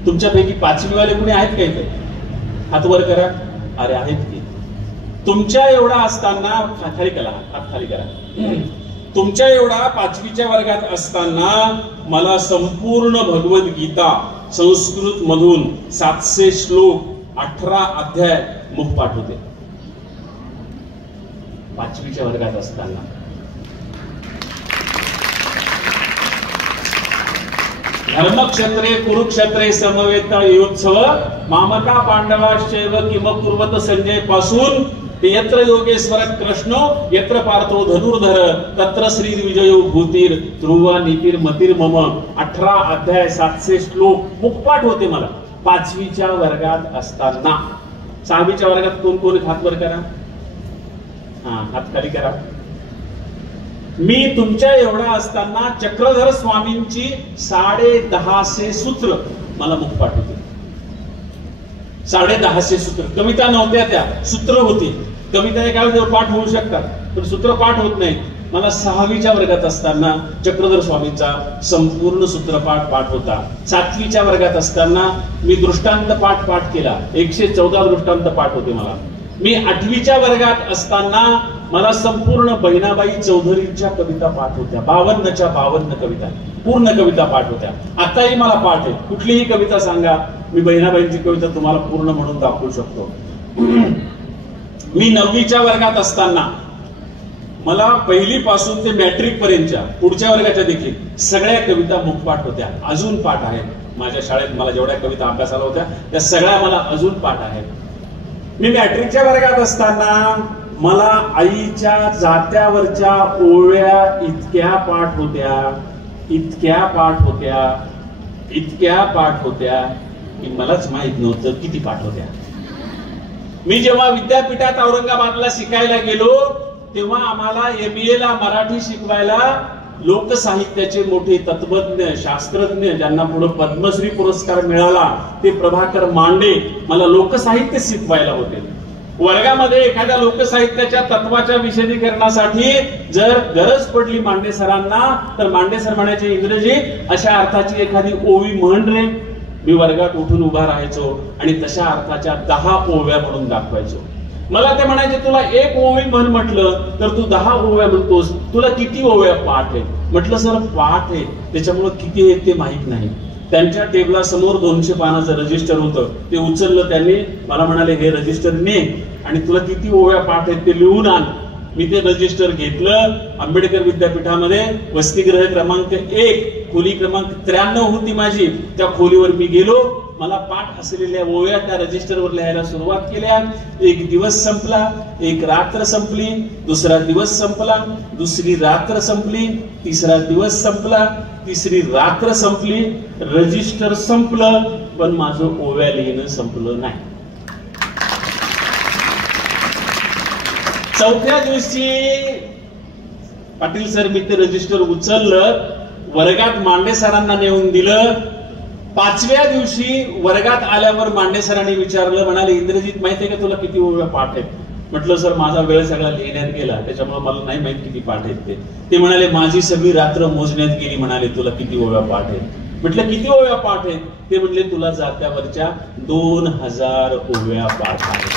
तुमच्यापैकी 5वी वाले कुणी आहेत का इथे? हात वर करा. अरे आहेत की. तुमच्या एवढा असताना खाली करा, हात खाली करा. तुमच्या एवढा 5वीच्या वर्गात असताना मला संपूर्ण भगवद्गीता संस्कृत मधून 700 श्लोक 18 अध्याय मुखपाठ होते. 5वीच्या वर्गात असताना. धर्मक्षत्रे कुरुक्षत्रे समवेत योत्सव मामका पांडवाश्चैव किम कुर्वत संजय पासून ते यत्र योगेश्वर कृष्णो यत्र पार्थो धनुर्धर तत्र श्री विजयो भूतीर ध्रुव नीतीर मतीर मम. 18 अध्याय 700 श्लोक मुखपाठ होते मला 5वीच्या वर्गात असताना. 6वीच्या वर्गात कोण कोण हात वर करा. हा, हात खाली करा. मी तुमच्या एवढा असताना चक्रधर स्वामींची 150 सूत्र मला मुखपाठ होती. 150 सूत्र. कविता नव्हत्या, त्या सूत्र होती. कविता एका पाठ होऊ शकतात पण सूत्र पाठ होत नाही. मला 6वीच्या वर्गात असताना चक्रधर स्वामींचा संपूर्ण सूत्रपाठ पाठ होता. 7वीच्या वर्गात असताना मी दृष्टांत पाठ केला. 114 दृष्टांत पाठ होते मला. मी 8वीच्या वर्गात असताना मला संपूर्ण बहिणाबाई चौधरींच्या कविता पाठ होत्या. 52च्या 52 कविता, पूर्ण कविता पाठ होत्या. आताही मला पाठ आहे. कुठलीही कविता सांगा, मी बहिणाबाईंची कविता तुम्हाला पूर्ण म्हणून दाखवू शकतो. मी 9वीच्या वर्गात असताना मला 1ली पासून ते मॅट्रिक पर्यंतच्या पुढच्या वर्गाच्या देखील सगळ्या कविता मुखपाठ होत्या. अजून पाठ आहेत माझ्या शाळेत. मला जेवढ्या कविता अभ्यासाला होत्या त्या सगळ्या मला अजून पाठ आहेत. मी मॅट्रिकच्या वर्गात असताना मला आईच्या जात्यावरच्या ओव्या इतक्या पाठ होत्या, इतक्या पाठ होत्या, इतक्या पाठ होत्या की मलाच माहित नव्हतं किती पाठ होत्या. मी जेव्हा विद्यापीठात औरंगाबादला शिकायला गेलो तेव्हा आम्हाला MBA ला मराठी शिकवायला लोकसाहित्याचे मोठे तत्वज्ञ शास्त्रज्ञ ज्यांना पुढे पद्मश्री पुरस्कार मिळाला ते प्रभाकर मांडे मला लोकसाहित्य शिकवायला होते. वर्गामध्ये एखाद्या लोकसाहित्याच्या तत्वाच्या विशदीकरणासाठी जर गरज पडली मांडे सरांना तर मांडे सर म्हणायचे इंग्रजीत अशा अर्थाची एखादी ओवी म्हण रे. मी वर्गात उठून उभा राहायचो आणि तशा अर्थाच्या 10 ओव्या म्हणून दाखवायचो. मला ते म्हणायचे तुला एक ओवी म्हण म्हटलं तर तू 10 ओव्या म्हणतोस, तुला किती ओव्या पाठ आहेत? म्हटलं सर पाठ आहे त्याच्यामुळे किती आहेत ते माहित नाही. त्यांच्या टेबलासमोर 200 पानाचं रजिस्टर होतं, ते उचललं त्यांनी, मला म्हणाले हे रजिस्टर ने आणि तुला किती ओव्या पाठ आहेत ते लिहून आण. मी ते रजिस्टर घेतलं. आंबेडकर विद्यापीठामध्ये वसतिगृह क्रमांक 1 खोली क्रमांक 93 होती माझी. त्या खोलीवर मी गेलो. मला पाठ असलेल्या ओव्या त्या रजिस्टरवर लिहायला सुरुवात केल्या. एक दिवस संपला, एक रात्र संपली, दुसरा दिवस संपला, दुसरी रात्र संपली, तिसरा दिवस संपला, तिसरी रात्र संपली, रजिस्टर संपलं, पण माझं ओव्या लिहिणं संपलं नाही. चौथ्या दिवशी पाटील सर मी ते रजिस्टर उचललं, वर्गात मांडे सरांना नेऊन दिलं. 5व्या दिवशी वर्गात आल्यावर मांडे सरांनी विचारलं, म्हणाले इंग्रजीत माहिती आहे का तुला किती ओव्या पाठ आहेत? म्हटलं सर माझा वेळ सगळा लिहिण्यात गेला त्याच्यामुळे मला नाही माहित किती पाठ आहेत ते म्हणाले माझी सगळी रात्र मोजण्यात गेली. म्हणाले तुला किती ओव्या पाठ आहेत? म्हटलं किती ओव्या पाठ आहेत? ते म्हटले तुला जात्यावरच्या 2000 ओव्या पाठ आहेत.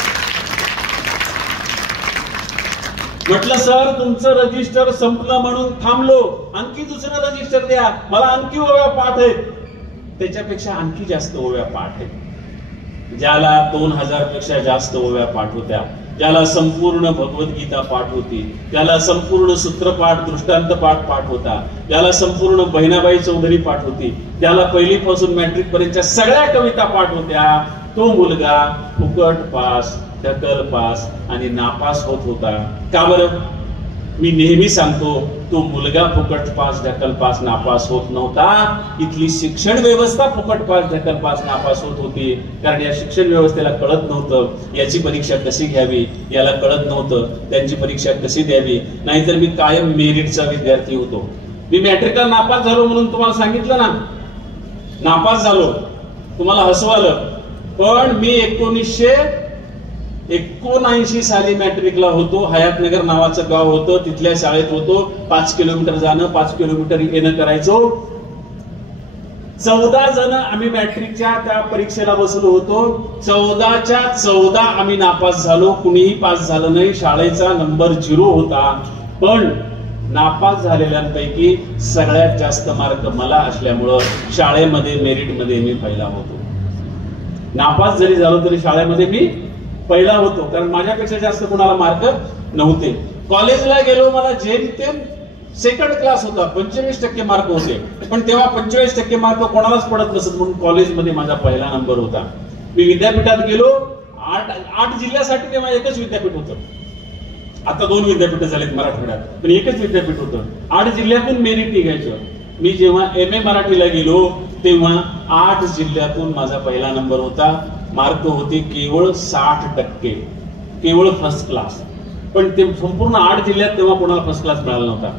म्हटलं सर तुमचं रजिस्टर संपलं म्हणून थांबलो, आणखी दुसरं रजिस्टर द्या, मला आणखी ओव्या पाठ आहेत. त्याच्यापेक्षा आणखी जास्त ओव्या पाठ आहेत. ज्याला 2000 पेक्षा जास्त ओव्या पाठ होत्या, ज्याला संपूर्ण भगवद्गीता पाठ होती, ज्याला संपूर्ण सूत्रपाठ दृष्टांत पाठ होता, ज्याला संपूर्ण बहिणाबाई चौधरी पाठ होती, ज्याला पहिलीपासून मॅट्रिक पर्यंतच्या सगळ्या कविता पाठ होत्या, तो मुलगा फुकट पास, ढकल पास आणि नापास होत होता. का बरं? मी नेहमी सांगतो तो मुलगा फुकट पास ढकल पास नापास होत नव्हता, इथली शिक्षण व्यवस्था फुकट पास ढकल पास नापास होत होती. कारण या शिक्षण व्यवस्थेला कळत नव्हतं याची परीक्षा कशी घ्यावी, याला कळत नव्हतं त्यांची परीक्षा कशी द्यावी. नाहीतर मी कायम मेरिटचा विद्यार्थी होतो. मी मॅट्रिकला नापास झालो म्हणून तुम्हाला सांगितलं ना, नापास झालो, तुम्हाला हसवालं, पण मी 1979 साली मॅट्रिकला होतो. हयातनगर नावाचं गाव होतं, तिथल्या शाळेत होतो. 5 किलोमीटर जाणं 5 किलोमीटर येणं करायचो. 14 जण आम्ही मॅट्रिकच्या त्या परीक्षेला बसलो होतो. 14च्या 14 आम्ही नापास झालो, कुणीही पास झालं नाही. शाळेचा नंबर 0 होता. पण नापास झालेल्यांपैकी सगळ्यात जास्त मार्क मला असल्यामुळं शाळेमध्ये मेरिटमध्ये मी पहिला होतो. नापास जरी झालो तरी शाळेमध्ये मी पहिला होतो, कारण माझ्यापेक्षा जास्त कोणाला मार्क नव्हते. कॉलेजला गेलो, मला जेमतेम सेकंड क्लास होता, 25% मार्क होते. पण तेव्हा 25% मार्क कोणालाच पडत नसत म्हणून कॉलेजमध्ये माझा पहिला नंबर होता. मी विद्यापीठात गेलो. 8 जिल्ह्यासाठी तेव्हा एकच विद्यापीठ होतं. आता 2 विद्यापीठ झालेत मराठवाड्यात, पण एकच विद्यापीठ होतं. 8 जिल्ह्यातून मेरिट निघायचं. मी जेव्हा MA मराठीला गेलो तेव्हा 8 जिल्ह्यातून माझा पहिला नंबर होता. मार्क होते केवळ 60%, केवळ फर्स्ट क्लास. पण ते संपूर्ण 8 जिल्ह्यात तेव्हा कोणाला फर्स्ट क्लास मिळाला नव्हता.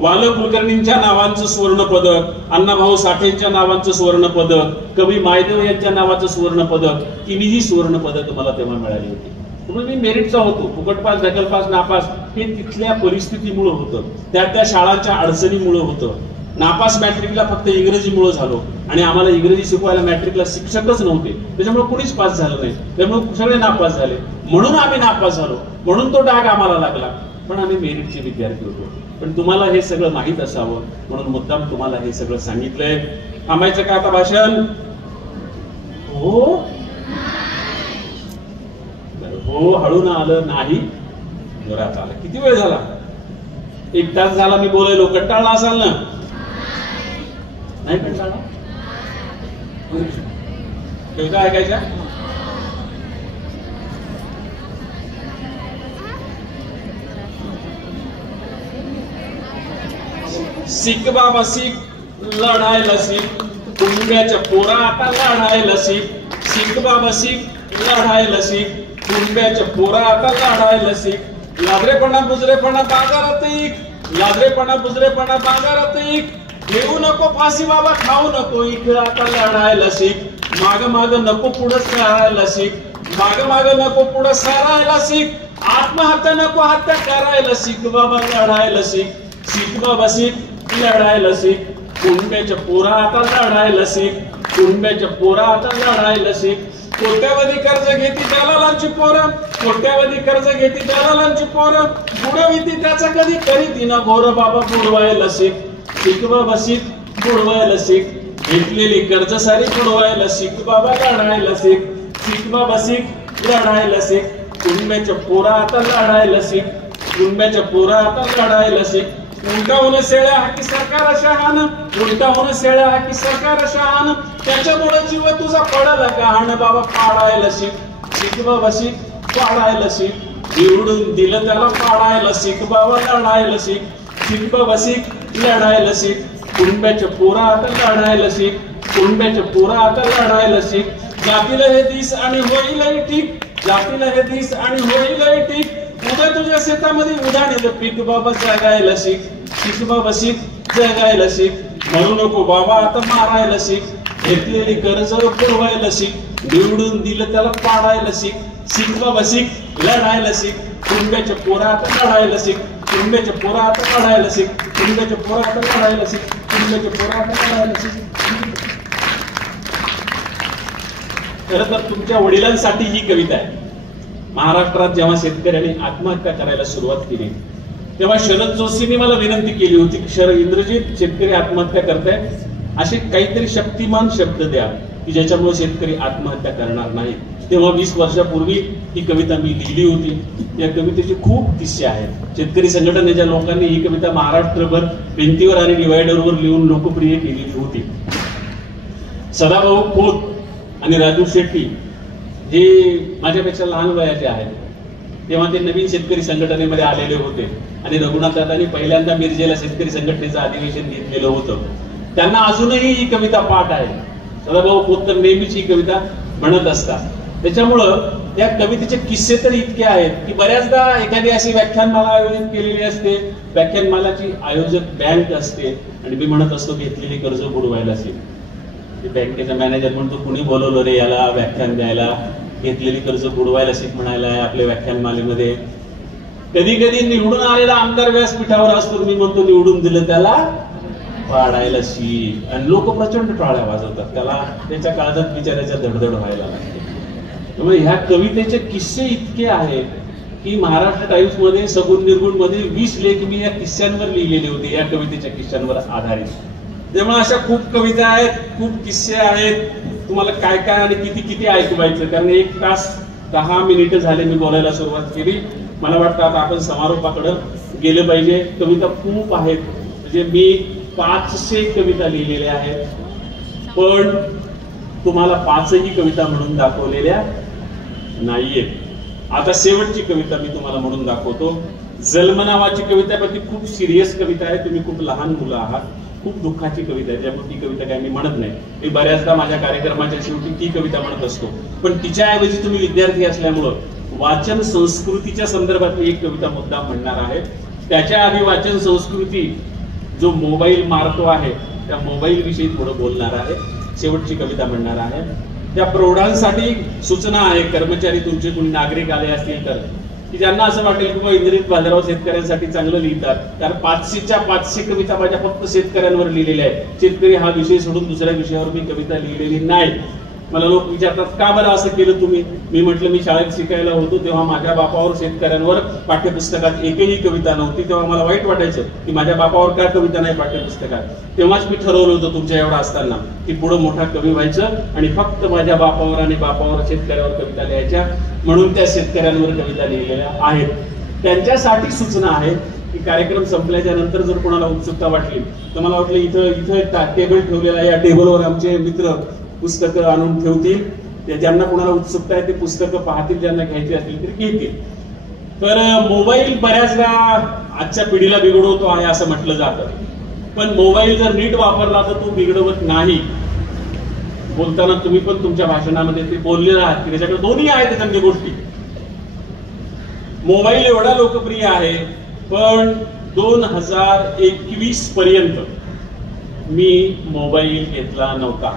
वाल कुलकर्णींच्या नावांचं सुवर्ण पदक, अण्णाभाऊ साठेंच्या नावांचं सुवर्ण पदक, कवी मायदेव यांच्या नावाचं सुवर्ण पदक, तिन्ही सुवर्ण पदक मला तेव्हा मिळाली होती. म्हणून मी मेरिटचा होतो. फुकट पास ढकल पास नापास हे तिथल्या परिस्थितीमुळे होतं, त्या शाळांच्या अडचणीमुळे होतं. नापास मॅट्रिकला फक्त इंग्रजीमुळे झालो आणि आम्हाला इंग्रजी शिकवायला मॅट्रिकला शिक्षकच नव्हते, त्याच्यामुळे कुणीच पास झालं नाही. त्यामुळे सगळे नापास झाले, म्हणून आम्ही नापास झालो, म्हणून तो डाग आम्हाला लागला. पण आम्ही मेरिटचे विद्यार्थी होतो. पण तुम्हाला हे सगळं माहीत असावं म्हणून मुद्दाम तुम्हाला हे सगळं सांगितलंय. थांबायचं का आता भाषण? हो हो, हळू ना आलं नाही, जोरात आलं. किती वेळ झाला? 1 तास झाला मी बोलायलो. कंटाळला असाल ना? नाही कंटाळला? काय ऐकायच्या? शिक बाबा शिक, लढायला शिक, कुंब्याच्या पोरा आता लढायला शिक. शिक बाबा शिक, लढायला शिक, कुंब्याच्या पोरा आता लढायला शिक. लाभरेपणा बुजरेपणा बाजारात लाजरेपणा बुजरेपणा बाजारात एक घेऊ नको फाशी बाबा, खाऊ नको इकडे आता लढायला शिक, माग माग नको पुढे सरायला शिक, माग माग नको पुढे सरायला शिक, आत्महत्या नको हत्या करायला शिक बाबा, लढायला शिक, शिक बाबा शिक, लढायला शिक, कुंब्याच्या पोरा आता लढायला शिक, कुंब्याच्या पोरा आता लढायला शिक, कोट्यावधी कर्ज घेती दलालांची पोरं, कोट्यावधी कर्ज घेती दलालांची पोरं, बुडविती त्याचा कधी करीती ना घोर बाबा, बुडवायला शिक, शिक बाबा शिक, बुडवायला शिक, घेतलेली कर्ज सारी बुडवायला शिक बाबा, लढायला शिक, शिक बाबा शिक, लढायला शिक, कुंब्याच्या पोरा आता लढायला शिक, कुंब्याच्या पोरा आता लढायला शिक, उलटा होणं शेळ्या हाकी सरकार शहाण, उलटा होणं शेळ्या हाकी सरकार शहाण, त्याच्यामुळे जीव तुझा पडाला गहाण बाबा, पाडायला शिक, शिक बाबा शिक, पाडायला शिक, निवडून दिलं त्याला पाडायला शिक बाबा, लढायला शिक, शिक बाबा शिक, लढायला शिक, कुंब्याच्या पोरा आता लढायला शिक, कुंब्याच्या पोरा आता लढायला शिक, जातीला हे दिस आणि होईलही ठीक, जातीला हे दिस आणि होईलही ठीक, उद्या तुझ्या शेतामध्ये उधाणेलं पीक बाबा, जगायला शिक, शिक बाबा शिक, जगायला शिक, म्हणू नको बाबा आता मारायला शिक, घेतलेली कर्ज पुरवायला शिक, निवडून दिलं त्याला पाडायला शिक, शिक बाबा शिक, लढायला शिक, कुंब्याच्या पोरा आता लढायला शिक, कुंब्याच्या पोरा आता लढायला शिक, कुंब्याच्या पोरा आता लढायला शिक, कुंब्याच्या पोरा आता लढायला शिक. खरं तर तुमच्या वडिलांसाठी ही कविता आहे. महाराष्ट्रात जेव्हा शेतकऱ्यांनी आत्महत्या करायला सुरुवात केली तेव्हा शरद जोशींनी मला विनंती केली होती की इंद्रजित, शेतकरी आत्महत्या करताय, असे काहीतरी शक्तिमान शब्द द्या की ज्याच्यामुळे शेतकरी आत्महत्या करणार नाही. तेव्हा 20 वर्षापूर्वी ही कविता मी लिहिली होती. या कवितेचे खूप किस्से आहेत. शेतकरी संघटनेच्या लोकांनी ही कविता महाराष्ट्रभर भिंतीवर आणि डिवायडरवर लिहून लोकप्रिय केलेली होती. सदाभाऊ खोत आणि राजू शेट्टी जे माझ्यापेक्षा लहान वयाचे आहेत, तेव्हा ते नवीन शेतकरी संघटनेमध्ये आलेले होते आणि रघुनाथ दादांनी पहिल्यांदा मिरजेला शेतकरी संघटनेचं अधिवेशन घेतलेलं होतं. त्यांना अजूनही ही कविता पाठ आहे. सदाभाऊ खोत तर नेहमीच ही कविता म्हणत असतात. त्याच्यामुळं त्या कवितेचे किस्से तर इतके आहेत की बऱ्याचदा एखादी अशी व्याख्यानमाला आयोजित केलेली असते, व्याख्यानमालाची आयोजक बँक असते आणि मी म्हणत असतो घेतलेली कर्ज बुडवायला असेल. बँकेचा मॅनेजर म्हणतो कुणी बोलवलं रे याला व्याख्यान द्यायला, घेतलेली कर्ज बुडवायला शिक म्हणायला आपल्या व्याख्यानमालेमध्ये. कधी कधी निवडून आलेला आमदार व्यासपीठावर असतो, मी म्हणतो निवडून दिलं त्याला पाडायला शिक, आणि लोक प्रचंड टाळ्या वाजवतात त्याला, त्याच्या काळजात बिचारायच्या धडधड व्हायला लागते. त्यामुळे ह्या कवितेचे किस्से इतके आहेत की महाराष्ट्र टाइम्स मध्ये सगुण निर्गुण मध्ये 20 लेख मी या किस्स्यांवर लिहिलेले होते, या कवितेच्या किस्स्यांवर आधारित. त्यामुळे अशा खूप कविता आहेत, खूप किस्से आहेत. तुम्हाला काय काय आणि किती किती ऐकवायचं, कारण 1 तास 10 मिनिटं झाले मी बोलायला सुरुवात केली. मला वाटतं आता आपण समारोपाकडे गेले पाहिजे. कविता खूप आहेत, म्हणजे मी 500 कविता लिहिलेल्या आहेत, पण तुम्हाला 5ही कविता म्हणून दाखवलेल्या नाहीयेत. आता शेवटची कविता मी तुम्हाला म्हणून दाखवतो. जन्म नावाची कविता, पण ती खूप सिरियस कविता आहे. तुम्ही खूप लहान मुलं आहात, खूप दुःखाची कविता आहे, त्यामुळे ती कविता काय मी म्हणत नाही. मी बऱ्याचदा माझ्या कार्यक्रमाच्या शेवटी ती कविता म्हणत असतो, पण तिच्याऐवजी तुम्ही विद्यार्थी असल्यामुळं वाचन संस्कृतीच्या संदर्भातली एक कविता मुद्दाम म्हणणार आहे. त्याच्या आधी वाचन संस्कृती जो मोबाईल मारतो आहे त्या मोबाईल विषयी थोडं बोलणार आहे. शेवटची कविता म्हणणार आहे. त्या प्रौढांसाठी सूचना आहे, कर्मचारी तुमचे कोणी नागरिक आले असतील तर, की ज्यांना असं वाटेल की बाबा इंद्रजित बाजाराव शेतकऱ्यांसाठी चांगलं लिहितात, कारण 500च्या 500 कविता माझ्या फक्त शेतकऱ्यांवर लिहिलेल्या आहेत. शेतकरी हा विषय सोडून दुसऱ्या विषयावर मी कविता लिहिलेली नाही. मला लोक विचारतात का बरं असं केलं तुम्ही. मी म्हटलं मी शाळेत शिकायला होतो तेव्हा माझ्या बापावर शेतकऱ्यांवर पाठ्यपुस्तकात एकही कविता नव्हती. तेव्हा मला वाईट वाटायचं की माझ्या बापावर का कविता नाही पाठ्यपुस्तकात. तेव्हाच मी ठरवलं होतं तुमच्या एवढा असताना की पुढे मोठा कवी व्हायचं आणि फक्त माझ्या बापावर आणि बापावर शेतकऱ्यावर कविता लिहायच्या, म्हणून त्या शेतकऱ्यांवर कविता लिहिलेल्या आहेत. त्यांच्यासाठी सूचना आहे की कार्यक्रम संपल्याच्या नंतर जर कोणाला उत्सुकता वाटली तर मला वाटलं इथं टेबल ठेवलेला, या टेबलवर आमचे मित्र पुस्तकं आणून ठेवतील. ज्यांना कोणाला उत्सुकता आहे ते पुस्तकं पाहतील, ज्यांना घ्यायची असतील तरी घेतील. तर मोबाईल बऱ्याचदा आजच्या पिढीला बिघडवतो आहे असं म्हटलं जातं, पण मोबाईल जर नीट वापरला तर तो बिघडवत नाही. बोलताना तुम्ही पण तुमच्या भाषणामध्ये ते बोललेलं आहात की त्याच्याकडे दोन्ही आहेत चांगल्या गोष्टी. मोबाईल एवढा लोकप्रिय आहे, पण 2021 पर्यंत मी मोबाईल घेतला नव्हता.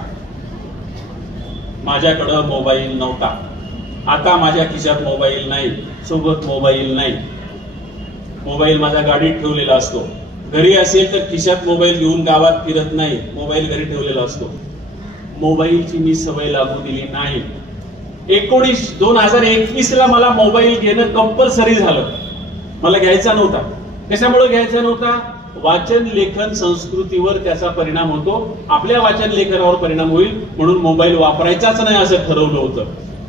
माझ्याकडं मोबाईल नव्हता. आता माझ्या खिशात मोबाईल नाही, सोबत मोबाईल नाही. मोबाईल माझ्या गाडीत ठेवलेला असतो. घरी असेल तर खिशात मोबाईल घेऊन गावात फिरत नाही, मोबाईल घरी ठेवलेला असतो. मोबाईलची मी सवय लागू दिली नाही. 2021 ला मला मोबाईल घेणं कंपल्सरी झालं. मला घ्यायचा नव्हता. कशामुळे घ्यायचा नव्हता? वाचन लेखन संस्कृतीवर त्याचा परिणाम होतो. आपल्या वाचन लेखनावर परिणाम होईल म्हणून मोबाईल वापरायचाच नाही असं ठरवलं होतं.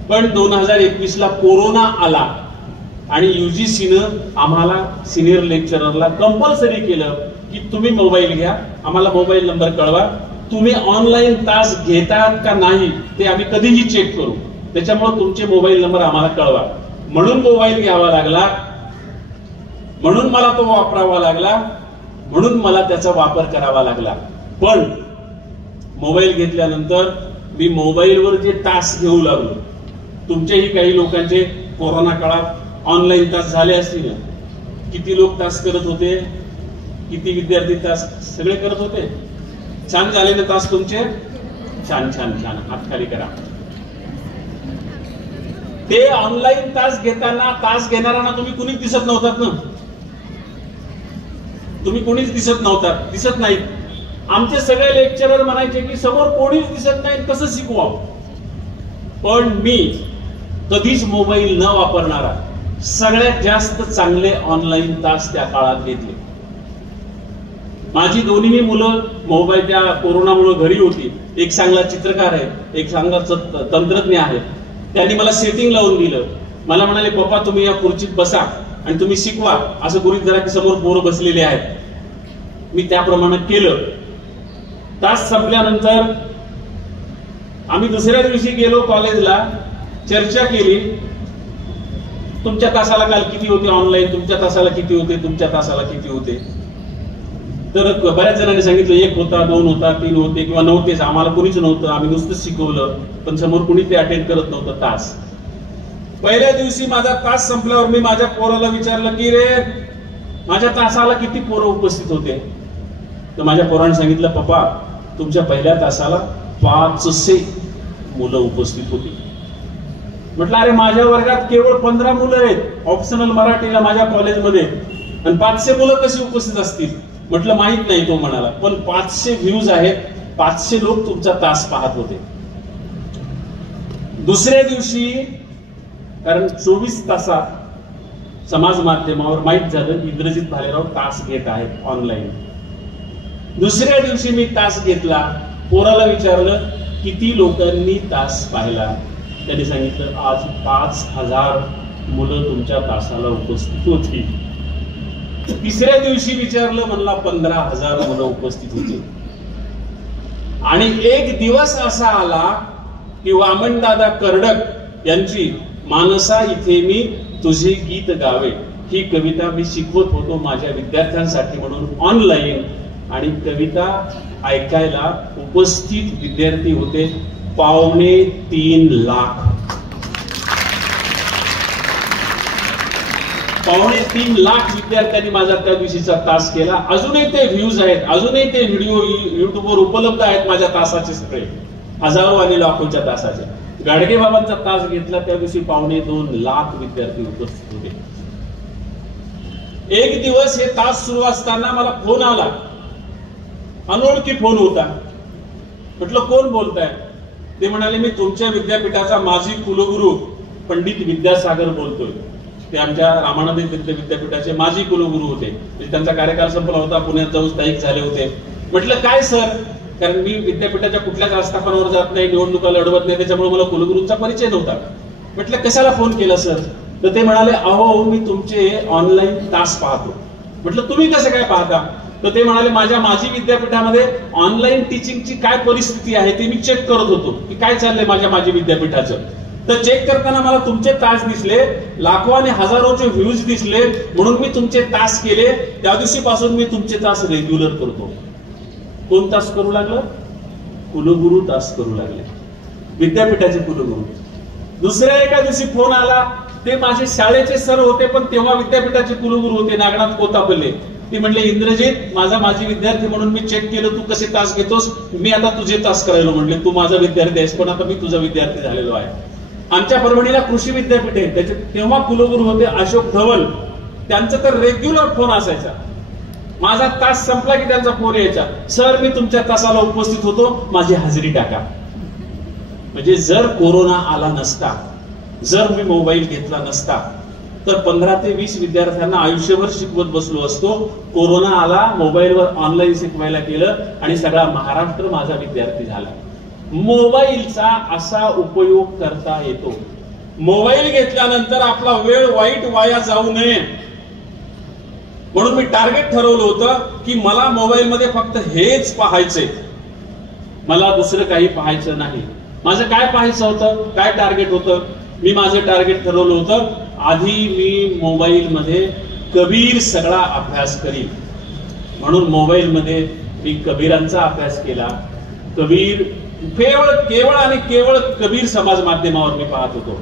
पण 2021 ला कोरोना आला आणि UGCनं आम्हाला सिनियर लेक्चररला कंपल्सरी केलं की तुम्ही मोबाईल घ्या, आम्हाला मोबाईल नंबर कळवा, तुम्ही ऑनलाईन तास घेतात का नाही ते आम्ही कधीही चेक करू, त्याच्यामुळे तुमचे मोबाईल नंबर आम्हाला कळवा. म्हणून मोबाईल घ्यावा लागला, म्हणून मला तो वापरावा लागला, म्हणून मला त्याचा वापर करावा लागला. पण मोबाईल घेतल्यानंतर मी मोबाईलवर जे तास घेऊ लागलो, तुमचेही काही लोकांचे कोरोना काळात ऑनलाईन तास झाले असतील. किती लोक तास करत होते, किती विद्यार्थी तास सगळे करत होते. छान झाले ना तास तुमचे? छान छान छान, हात खाली करा. ते ऑनलाईन तास घेताना तास घेणाऱ्यांना तुम्ही कुणीच दिसत नव्हतात ना. तुम्ही कोणीच दिसत नाहीत. आमचे सगळे लेक्चरर म्हणायचे की समोर कोणीच दिसत नाही, कसं शिकवा. पण मी कधीच मोबाईल न वापरणारा सगळ्यात जास्त चांगले ऑनलाईन तास त्या काळात घेतले. माझी दोन्ही मुलं मोबाईल त्या कोरोनामुळे घरी होती. एक चांगला चित्रकार आहे, एक चांगला तंत्रज्ञ आहे. त्यांनी मला सेटिंग लावून दिलं. मला म्हणाले पप्पा तुम्ही या खुर्चीत बसा आणि तुम्ही शिकवा, असं गृहीत धरा की समोर पोरं बसलेले आहेत. मी त्याप्रमाणे केलं. तास संपल्यानंतर आम्ही दुसऱ्या दिवशी गेलो कॉलेजला, चर्चा केली. तुमच्या तासाला काल किती होते ऑनलाईन, तुमच्या तासाला किती होते, तुमच्या तासाला किती होते. तर बऱ्याच जणांनी सांगितलं 1 होता, 2 होता, 3 होते किंवा नव्हतेच. आम्हाला कोणीच नव्हतं, आम्ही नुसतं शिकवलं, पण समोर कोणी ते अटेंड करत नव्हतं तास. पहिल्या दिवशी माझा तास संपल्यावर मी माझ्या पोराला विचारलं की रे माझ्या तासाला किती पोरं उपस्थित होते. तर माझ्या पोराने सांगितलं पप्पा तुमच्या पहिल्या तासाला 500 मुलं उपस्थित होती. म्हटलं अरे माझ्या वर्गात केवळ 15 मुलं आहेत ऑप्शनल मराठीला माझ्या कॉलेजमध्ये, आणि 500 मुलं कशी उपस्थित असतील. म्हटलं माहित नाही. तो म्हणाला पण 500 व्ह्यूज आहेत, 500 लोक तुमचा तास पाहत होते. दुसऱ्या दिवशी कारण 24 तासात समाज माध्यमावर माहित झालं इंद्रजित भालेराव तास घेत आहेत ऑनलाईन. दुसऱ्या दिवशी मी तास घेतला. पोराला विचारलं किती लोकांनी तास पाहिला. त्यांनी सांगितलं आज 5000 मुलं तुमच्या तासाला उपस्थित होती. तिसऱ्या दिवशी विचारलं, म्हणला 15000 मुलं उपस्थित होती. आणि एक दिवस असा आला की वामनदादा कर्डक यांची मानसा इथे मी तुझे गीत गावे ही कविता मी शिकवत होतो माझ्या विद्यार्थ्यांसाठी म्हणून ऑनलाईन. आणि कविता ऐकायला उपस्थित विद्यार्थी होते 2.25 लाख. 2.25 लाख विद्यार्थ्यांनी माझा त्या दिवशीचा तास केला. अजूनही ते व्ह्यूज आहेत, अजूनही ते व्हिडिओ युट्यूबवर उपलब्ध आहेत माझ्या तासाचे सगळे, हजारो आणि लाखोच्या तासाचे. गाडगे बाबांचा तास घेतला त्या दिवशी 2.25 लाख विद्यार्थी उपस्थित होते. एक दिवस हे तास सुरू असताना मला फोन आला, अनोळखी फोन होता. म्हटलं कोण बोलताय. ते म्हणाले मी तुमच्या विद्यापीठाचा माजी कुलगुरू पंडित विद्यासागर बोलतोय. ते आमच्या रामानंद विद्यापीठाचे माजी कुलगुरू होते. त्यांचा कार्यकाळ संपला होता, पुण्यात जाऊन स्थायिक झाले होते. म्हटलं काय सर, कारण मी विद्यापीठाच्या कुठल्याच आस्थापनावर जात नाही, निवडणुका लढवत नाही, त्याच्यामुळे मला कुलगुरूंचा परिचय नव्हता. म्हटलं कशाला फोन केला सर. तर ते म्हणाले अहो मी तुमचे ऑनलाईन तास पाहतो. म्हटलं तुम्ही कसं काय पाहता. तर ते म्हणाले माझ्या माजी विद्यापीठामध्ये ऑनलाईन टीचिंगची काय परिस्थिती आहे ते मी चेक करत होतो की काय चाललंय माझ्या माजी विद्यापीठाचं. तर चेक करताना मला तुमचे तास दिसले, लाखो आणि हजारोचे व्ह्यूज दिसले, म्हणून मी तुमचे तास केले. त्या दिवशीपासून मी तुमचे तास रेग्युलर करतो. कोण तास करू लागलं. कुलगुरू तास करू लागले, विद्यापीठाचे कुलगुरू. दुसऱ्या एका दिवशी फोन आला, ते माझे शाळेचे सर होते पण तेव्हा विद्यापीठाचे कुलगुरू होते, नागनाथ कोतापल्ले. ती म्हणले इंद्रजित, माझी विद्यार्थी म्हणून मी चेक केलं, तू कसे तास घेतोस, मी आता तुझे तास करायलो. म्हणले तू माझा विद्यार्थी आहेस, पण आता मी तुझा विद्यार्थी झालेलो आहे. आमच्या परभणीला कृषी विद्यापीठ आहे, त्याचे तेव्हा कुलगुरू होते अशोक धवल. त्यांचा तर रेग्युलर फोन असायचा. माझा तास संपला की त्यांचा फोन यायचा, सर मी तुमच्या तासाला उपस्थित होतो, माझी हजेरी टाका. म्हणजे जर कोरोना आला नसता, जर मी मोबाईल घेतला नसता, तर 15 ते 20 विद्यार्थ्यांना आयुष्यभर शिकवत बसलो असतो. कोरोना आला, मोबाईलवर ऑनलाईन शिकवायला केलं आणि सगळा महाराष्ट्र माझा विद्यार्थी झाला. मोबाईलचा असा उपयोग करता येतो. मोबाईल घेतल्यानंतर आपला वेळ वाईट वाया जाऊ नये म्हणून मी टार्गेट ठरवलं होतं की मला मोबाईल मध्ये फक्त हेच पाहायचंय, मला दुसरं काही पाहायचं नाही. माझं काय पाहायचं होतं, काय टार्गेट होतं? मी माझं टार्गेट ठरवलं होतं, आधी मी मोबाईल मध्ये कबीर सगळा अभ्यास करीन. म्हणून मोबाईल मध्ये मी कबीरांचा अभ्यास केला. कबीर केवळ आणि केवळ कबीर समाज माध्यमावर मी पाहत होतो.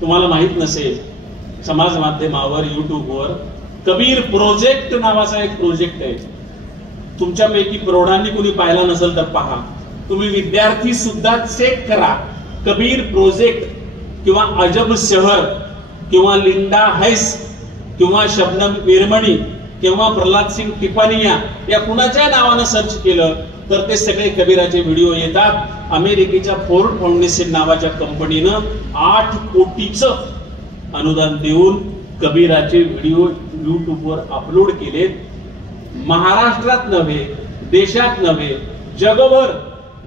तुम्हाला माहित नसेल, समाज माध्यमावर युट्यूबवर कबीर प्रोजेक्ट नावाचा एक प्रोजेक्ट आहे. तुमच्यापैकी प्रौढांनी कुणी पाहिला नसेल तर पहा. तुम्ही विद्यार्थी सुद्धा चेक करा. कबीर प्रोजेक्ट किंवा अजब शहर किंवा लिंडा हैस किंवा शबनम वीरमणी किंवा प्रल्हाद सिंग टिपानिया या कुणाच्या नावानं सर्च केलं तर ते सगळे कबीराचे व्हिडिओ येतात. अमेरिकेच्या फोर्ड फाउंडेशन नावाच्या कंपनीनं 8 कोटीचं अनुदान देऊन कबीराचे व्हिडिओ युट्यूबवर अपलोड केलेत. महाराष्ट्रात नव्हे, देशात नव्हे, जगभर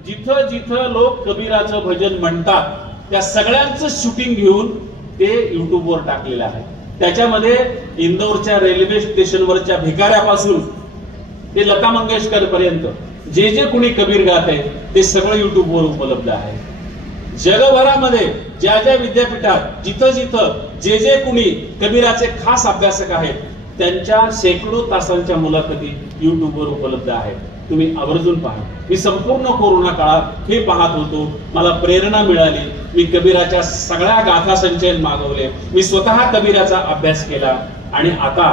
जिथं जिथं लोक कबीराचं भजन म्हणतात त्या सगळ्यांचं शूटिंग घेऊन ते युट्यूबवर टाकलेलं आहे. त्याच्यामध्ये इंदोरच्या रेल्वे स्टेशनवरच्या भिकाऱ्यापासून ते लता मंगेशकर पर्यंत जे जे कुणी कबीर गात आहे ते सगळं युट्यूबवर उपलब्ध आहे. जगभरामध्ये ज्या ज्या विद्यापीठात जिथं जिथं जे जे कुणी कबीराचे खास अभ्यासक आहेत त्यांच्या शेकडो तासांच्या मुलाखती युट्यूबवर उपलब्ध आहेत. तुम्ही आवर्जून पहा. मी संपूर्ण कोरोना काळात हे पाहत होतो, मला प्रेरणा मिळाली. मी कबीराच्या सगळ्या गाथा संचयन मागवले. मी स्वतः कबीराचा अभ्यास केला आणि आता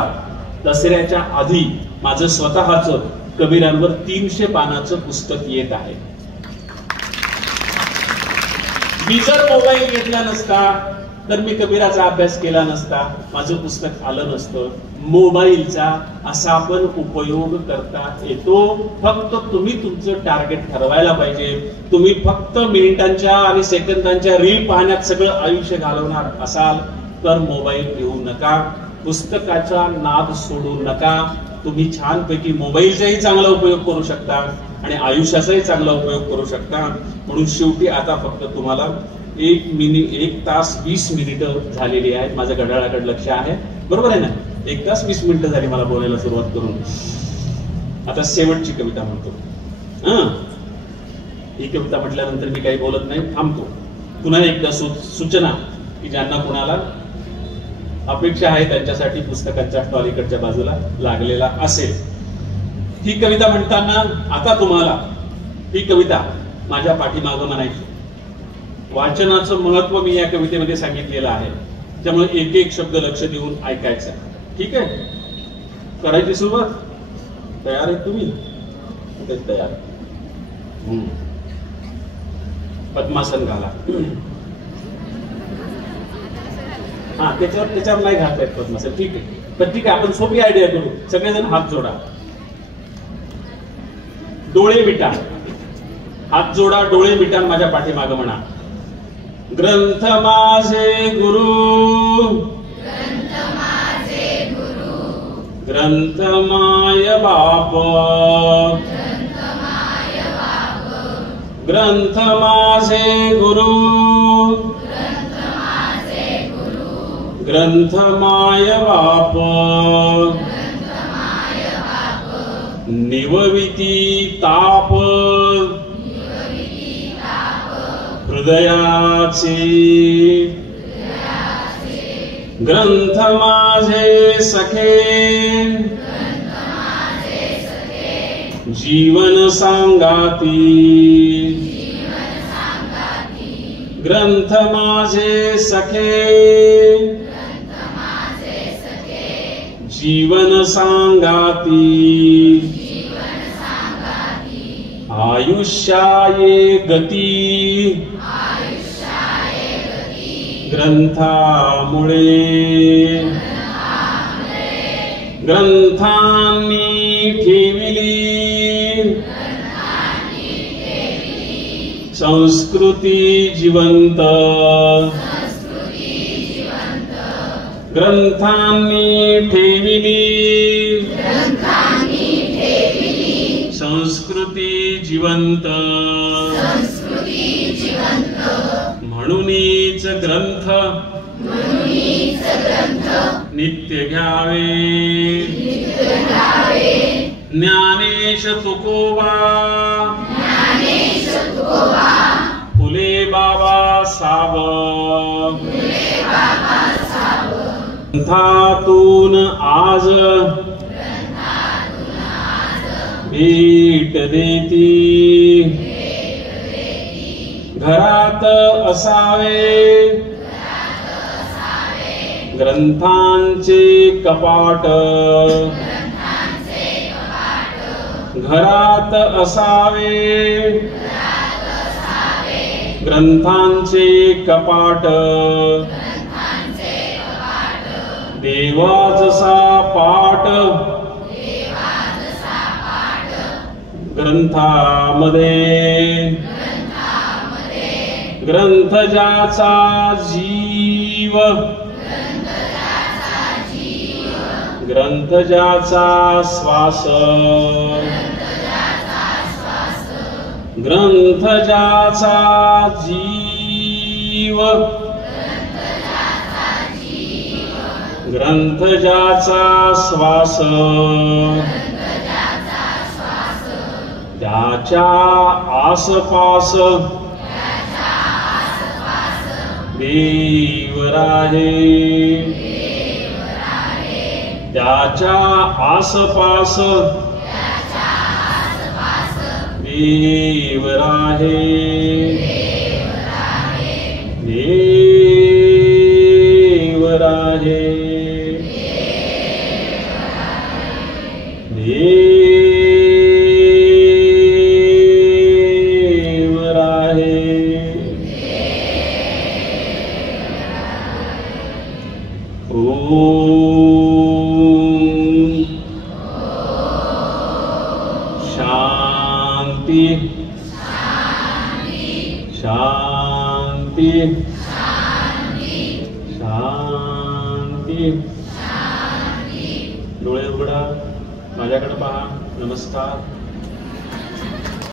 दसऱ्याच्या आधी माझं स्वतःचं कबीरांवर 300 पानाचं पुस्तक येत आहे. मी जर मोबाईल घेतला नसता तर मी कबीराचा अभ्यास केला नसता, माझं पुस्तक आलं नसतं. मोबाईलचा असा पण उपयोग करता येतो. फक्त तुम्ही तुमचं टार्गेट ठरवायला पाहिजे. तुम्ही फक्त मिनिटांच्या आणि सेकंदांच्या रील पाहण्यात सगळं आयुष्य घालवणार असाल तर मोबाईल घेऊ नका. पुस्तकाचा नाद सोडू नका. तुम्ही छानपैकी मोबाईलचाही चांगला उपयोग करू शकता आणि आयुष्याचाही चांगला उपयोग करू शकता. म्हणून शेवटी आता फक्त तुम्हाला 1 तास 20 मिनिटं झालेली आहेत. माझ्या घड्याळाकडे लक्ष आहे, बरोबर आहे ना? 1 तास 20 मिनिटं झाली मला बोलायला सुरुवात करून. आता शेवटची कविता म्हणतो. ही कविता म्हटल्यानंतर मी काही बोलत नाही, थांबतो. पुन्हा एकदा सूचना की ज्यांना कुणाला अपेक्षा आहे त्यांच्यासाठी पुस्तकाच्या स्टॉल इकडच्या बाजूला लागलेला असेल. ही कविता म्हणताना आता तुम्हाला ही कविता माझ्या पाठीमागं म्हणायची. वाचनाचं महत्व मी या कवितेमध्ये सांगितलेलं आहे, त्यामुळे एक एक शब्द लक्ष देऊन ऐकायचा. ठीक आहे? करायची सुरुवात. तयार आहेत तुम्ही? तयार. पद्मासन घाला. हा, त्याच्यावर नाही घालता येत पद्मासन. ठीक आहे, पण ठीक आहे, आपण सोपी आयडिया करू. सगळेजण हात जोडा, डोळे मिटा. हात जोडा, डोळे मिटा, माझ्या पाठीमागं म्हणा. ग्रंथ माझे गुरु, ग्रंथ माय बाप, ग्रंथ माझे गुरु, ग्रंथ माय बाप, निवविती ताप हृदयाचे, ग्रंथ माझे सखे, जीवन सांगाती, ग्रंथ माझे सखे, जीवन सांगाती आयुष्याये गती ग्रंथामुळे ग्रंथांनी ठेविली संस्कृती जिवंत ग्रंथांनी ठेविली संस्कृती जिवंत म्हणूनच ग्रंथ नित्य घ्यावे ज्ञानेश तुकोबा फुले बाबा साब ग्रंथातून आज भेट देती घरात असावे ग्रंथांचे कपाट घरात असावे ग्रंथांचे कपाट देवाचा पाठ ग्रंथामध्ये ग्रंथ ज्याचा जीव ग्रंथ ज्याचा श्वास ग्रंथ ज्याचा जीव ग्रंथ ज्याचा श्वास त्याच्या आसपास देव राहे त्याच्या आसपास देव राहे देव राहे देव राहे ओम शांति शांति शांति डोळे उघडा माझ्याकडे पहा नमस्कार